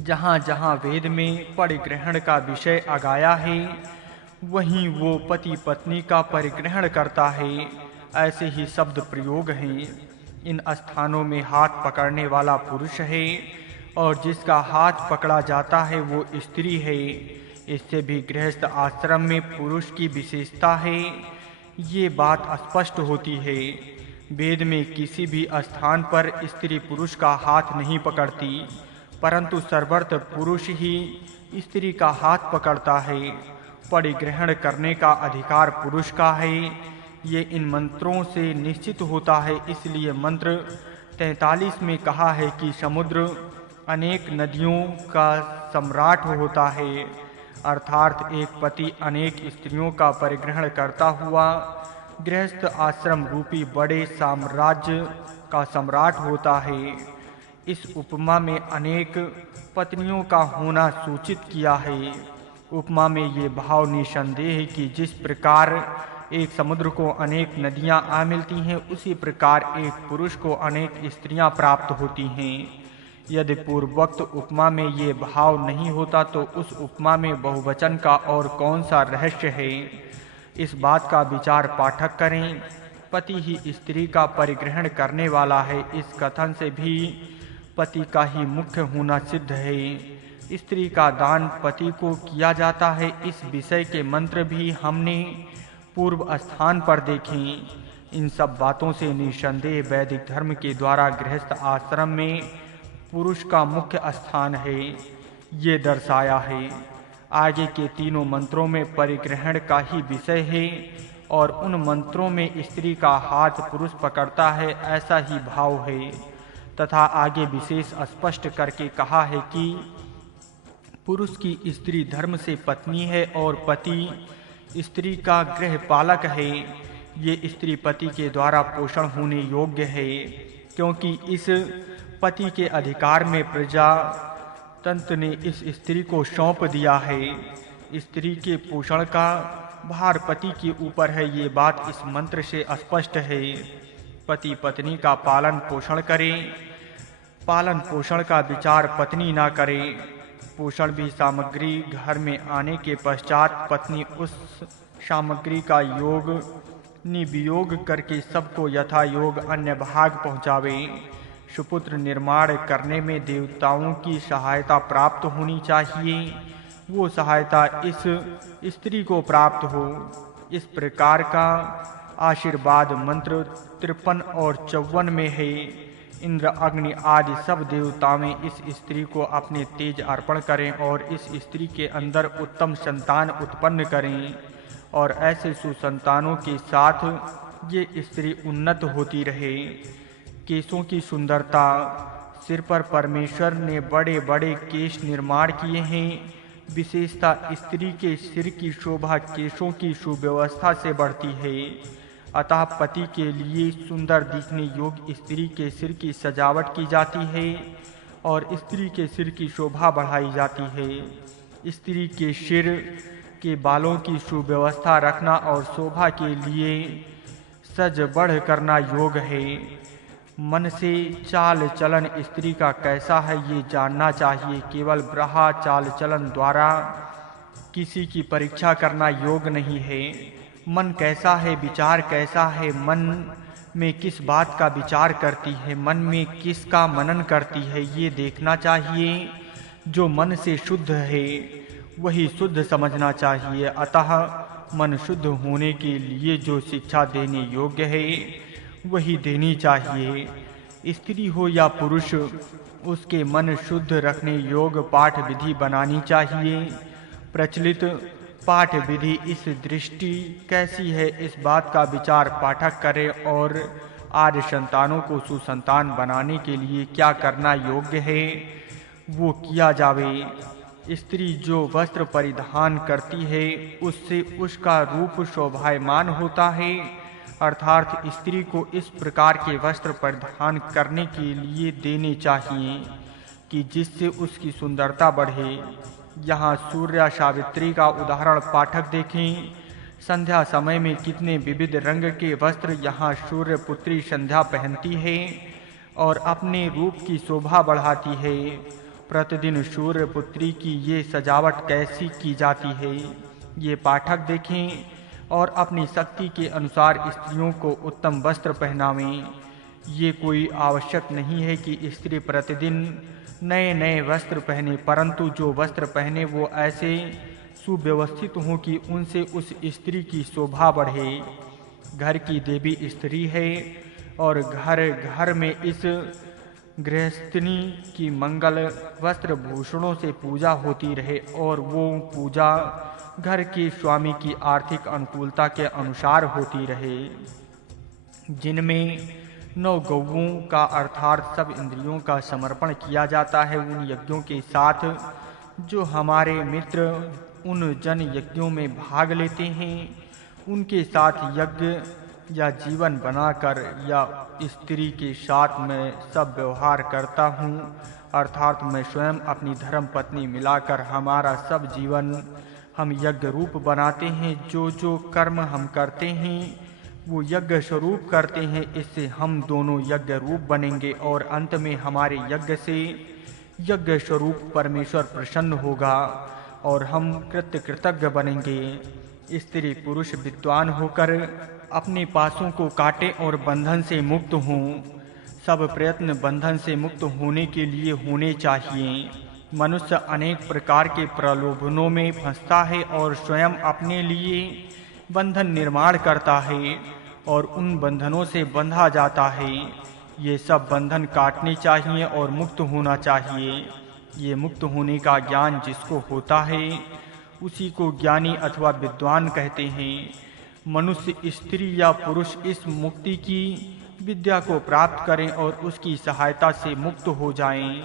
जहाँ जहाँ वेद में परिग्रहण का विषय आगाया है, वहीं वो पति पत्नी का परिग्रहण करता है। ऐसे ही शब्द प्रयोग हैं। इन स्थानों में हाथ पकड़ने वाला पुरुष है और जिसका हाथ पकड़ा जाता है वो स्त्री है। इससे भी गृहस्थ आश्रम में पुरुष की विशेषता है, ये बात स्पष्ट होती है। वेद में किसी भी स्थान पर स्त्री पुरुष का हाथ नहीं पकड़ती, परंतु सर्वत्र पुरुष ही स्त्री का हाथ पकड़ता है। परिग्रहण करने का अधिकार पुरुष का है, ये इन मंत्रों से निश्चित होता है। इसलिए मंत्र 43 में कहा है कि समुद्र अनेक नदियों का सम्राट होता है, अर्थात एक पति अनेक स्त्रियों का परिग्रहण करता हुआ गृहस्थ आश्रम रूपी बड़े साम्राज्य का सम्राट होता है। इस उपमा में अनेक पत्नियों का होना सूचित किया है। उपमा में ये भाव निसंदेह है कि जिस प्रकार एक समुद्र को अनेक नदियां आ मिलती हैं, उसी प्रकार एक पुरुष को अनेक स्त्रियां प्राप्त होती हैं। यदि पूर्वोक्त उपमा में ये भाव नहीं होता तो उस उपमा में बहुवचन का और कौन सा रहस्य है? इस बात का विचार पाठक करें। पति ही स्त्री का परिग्रहण करने वाला है, इस कथन से भी पति का ही मुख्य होना सिद्ध है। स्त्री का दान पति को किया जाता है, इस विषय के मंत्र भी हमने पूर्व स्थान पर देखें। इन सब बातों से निसंदेह वैदिक धर्म के द्वारा गृहस्थ आश्रम में पुरुष का मुख्य स्थान है, ये दर्शाया है। आगे के तीनों मंत्रों में परिग्रहण का ही विषय है और उन मंत्रों में स्त्री का हाथ पुरुष पकड़ता है, ऐसा ही भाव है। तथा आगे विशेष स्पष्ट करके कहा है कि पुरुष की स्त्री धर्म से पत्नी है और पति स्त्री का गृहपालक है। ये स्त्री पति के द्वारा पोषण होने योग्य है, क्योंकि इस पति के अधिकार में प्रजातंत्र ने इस स्त्री को सौंप दिया है। स्त्री के पोषण का भार पति के ऊपर है, ये बात इस मंत्र से स्पष्ट है। पति पत्नी का पालन पोषण करे, पालन पोषण का विचार पत्नी ना करे। पोषण भी सामग्री घर में आने के पश्चात पत्नी उस सामग्री का योग निवियोग करके सबको यथा योग अन्य भाग पहुँचावे। सुपुत्र निर्माण करने में देवताओं की सहायता प्राप्त होनी चाहिए, वो सहायता इस स्त्री को प्राप्त हो। इस प्रकार का आशीर्वाद मंत्र 53 और 54 में है। इंद्र अग्नि आदि सब देवताएं इस स्त्री को अपने तेज अर्पण करें और इस स्त्री के अंदर उत्तम संतान उत्पन्न करें और ऐसे सुसंतानों के साथ ये स्त्री उन्नत होती रहे। केशों की सुंदरता, सिर पर परमेश्वर ने बड़े बड़े केश निर्माण किए हैं। विशेषता स्त्री के सिर की शोभा केशों की सुव्यवस्था से बढ़ती है। अतः पति के लिए सुंदर दिखने योग्य स्त्री के सिर की सजावट की जाती है और स्त्री के सिर की शोभा बढ़ाई जाती है। स्त्री के सिर के बालों की सुव्यवस्था रखना और शोभा के लिए सज बढ़ करना योग है। मन से चाल चलन स्त्री का कैसा है ये जानना चाहिए। केवल ब्रहा चाल चलन द्वारा किसी की परीक्षा करना योग नहीं है। मन कैसा है, विचार कैसा है, मन में किस बात का विचार करती है, मन में किसका मनन करती है, ये देखना चाहिए। जो मन से शुद्ध है वही शुद्ध समझना चाहिए। अतः मन शुद्ध होने के लिए जो शिक्षा देने योग्य है वही देनी चाहिए। स्त्री हो या पुरुष, उसके मन शुद्ध रखने योग पाठ विधि बनानी चाहिए। प्रचलित पाठ विधि इस दृष्टि कैसी है, इस बात का विचार पाठक करे और आर्य संतानों को सुसंतान बनाने के लिए क्या करना योग्य है वो किया जावे। स्त्री जो वस्त्र परिधान करती है उससे उसका रूप शोभायमान होता है, अर्थात स्त्री को इस प्रकार के वस्त्र परिधान करने के लिए देने चाहिए कि जिससे उसकी सुंदरता बढ़े। यहाँ सूर्य सावित्री का उदाहरण पाठक देखें। संध्या समय में कितने विविध रंग के वस्त्र यहाँ सूर्य पुत्री संध्या पहनती है और अपने रूप की शोभा बढ़ाती है। प्रतिदिन सूर्य पुत्री की ये सजावट कैसी की जाती है ये पाठक देखें और अपनी शक्ति के अनुसार स्त्रियों को उत्तम वस्त्र पहनावें। ये कोई आवश्यक नहीं है कि स्त्री प्रतिदिन नए नए वस्त्र पहने, परंतु जो वस्त्र पहने वो ऐसे सुव्यवस्थित हों कि उनसे उस स्त्री की शोभा बढ़े। घर की देवी स्त्री है और घर घर में इस गृहस्थनी की मंगल वस्त्र भूषणों से पूजा होती रहे और वो पूजा घर के स्वामी की आर्थिक अनुकूलता के अनुसार होती रहे। जिनमें 9 गौओं का अर्थात सब इंद्रियों का समर्पण किया जाता है, उन यज्ञों के साथ जो हमारे मित्र उन जन यज्ञों में भाग लेते हैं उनके साथ यज्ञ या जीवन बनाकर या स्त्री के साथ मैं सब व्यवहार करता हूँ, अर्थात मैं स्वयं अपनी धर्म पत्नी मिलाकर हमारा सब जीवन हम यज्ञ रूप बनाते हैं। जो जो कर्म हम करते हैं वो यज्ञ स्वरूप करते हैं, इससे हम दोनों यज्ञ रूप बनेंगे और अंत में हमारे यज्ञ से यज्ञ स्वरूप परमेश्वर प्रसन्न होगा और हम कृतज्ञ बनेंगे। स्त्री पुरुष विद्वान होकर अपने पासों को काटे और बंधन से मुक्त हों। सब प्रयत्न बंधन से मुक्त होने के लिए होने चाहिए। मनुष्य अनेक प्रकार के प्रलोभनों में फंसता है और स्वयं अपने लिए बंधन निर्माण करता है और उन बंधनों से बंधा जाता है। ये सब बंधन काटने चाहिए और मुक्त होना चाहिए। ये मुक्त होने का ज्ञान जिसको होता है उसी को ज्ञानी अथवा विद्वान कहते हैं। मनुष्य स्त्री या पुरुष इस मुक्ति की विद्या को प्राप्त करें और उसकी सहायता से मुक्त हो जाएं।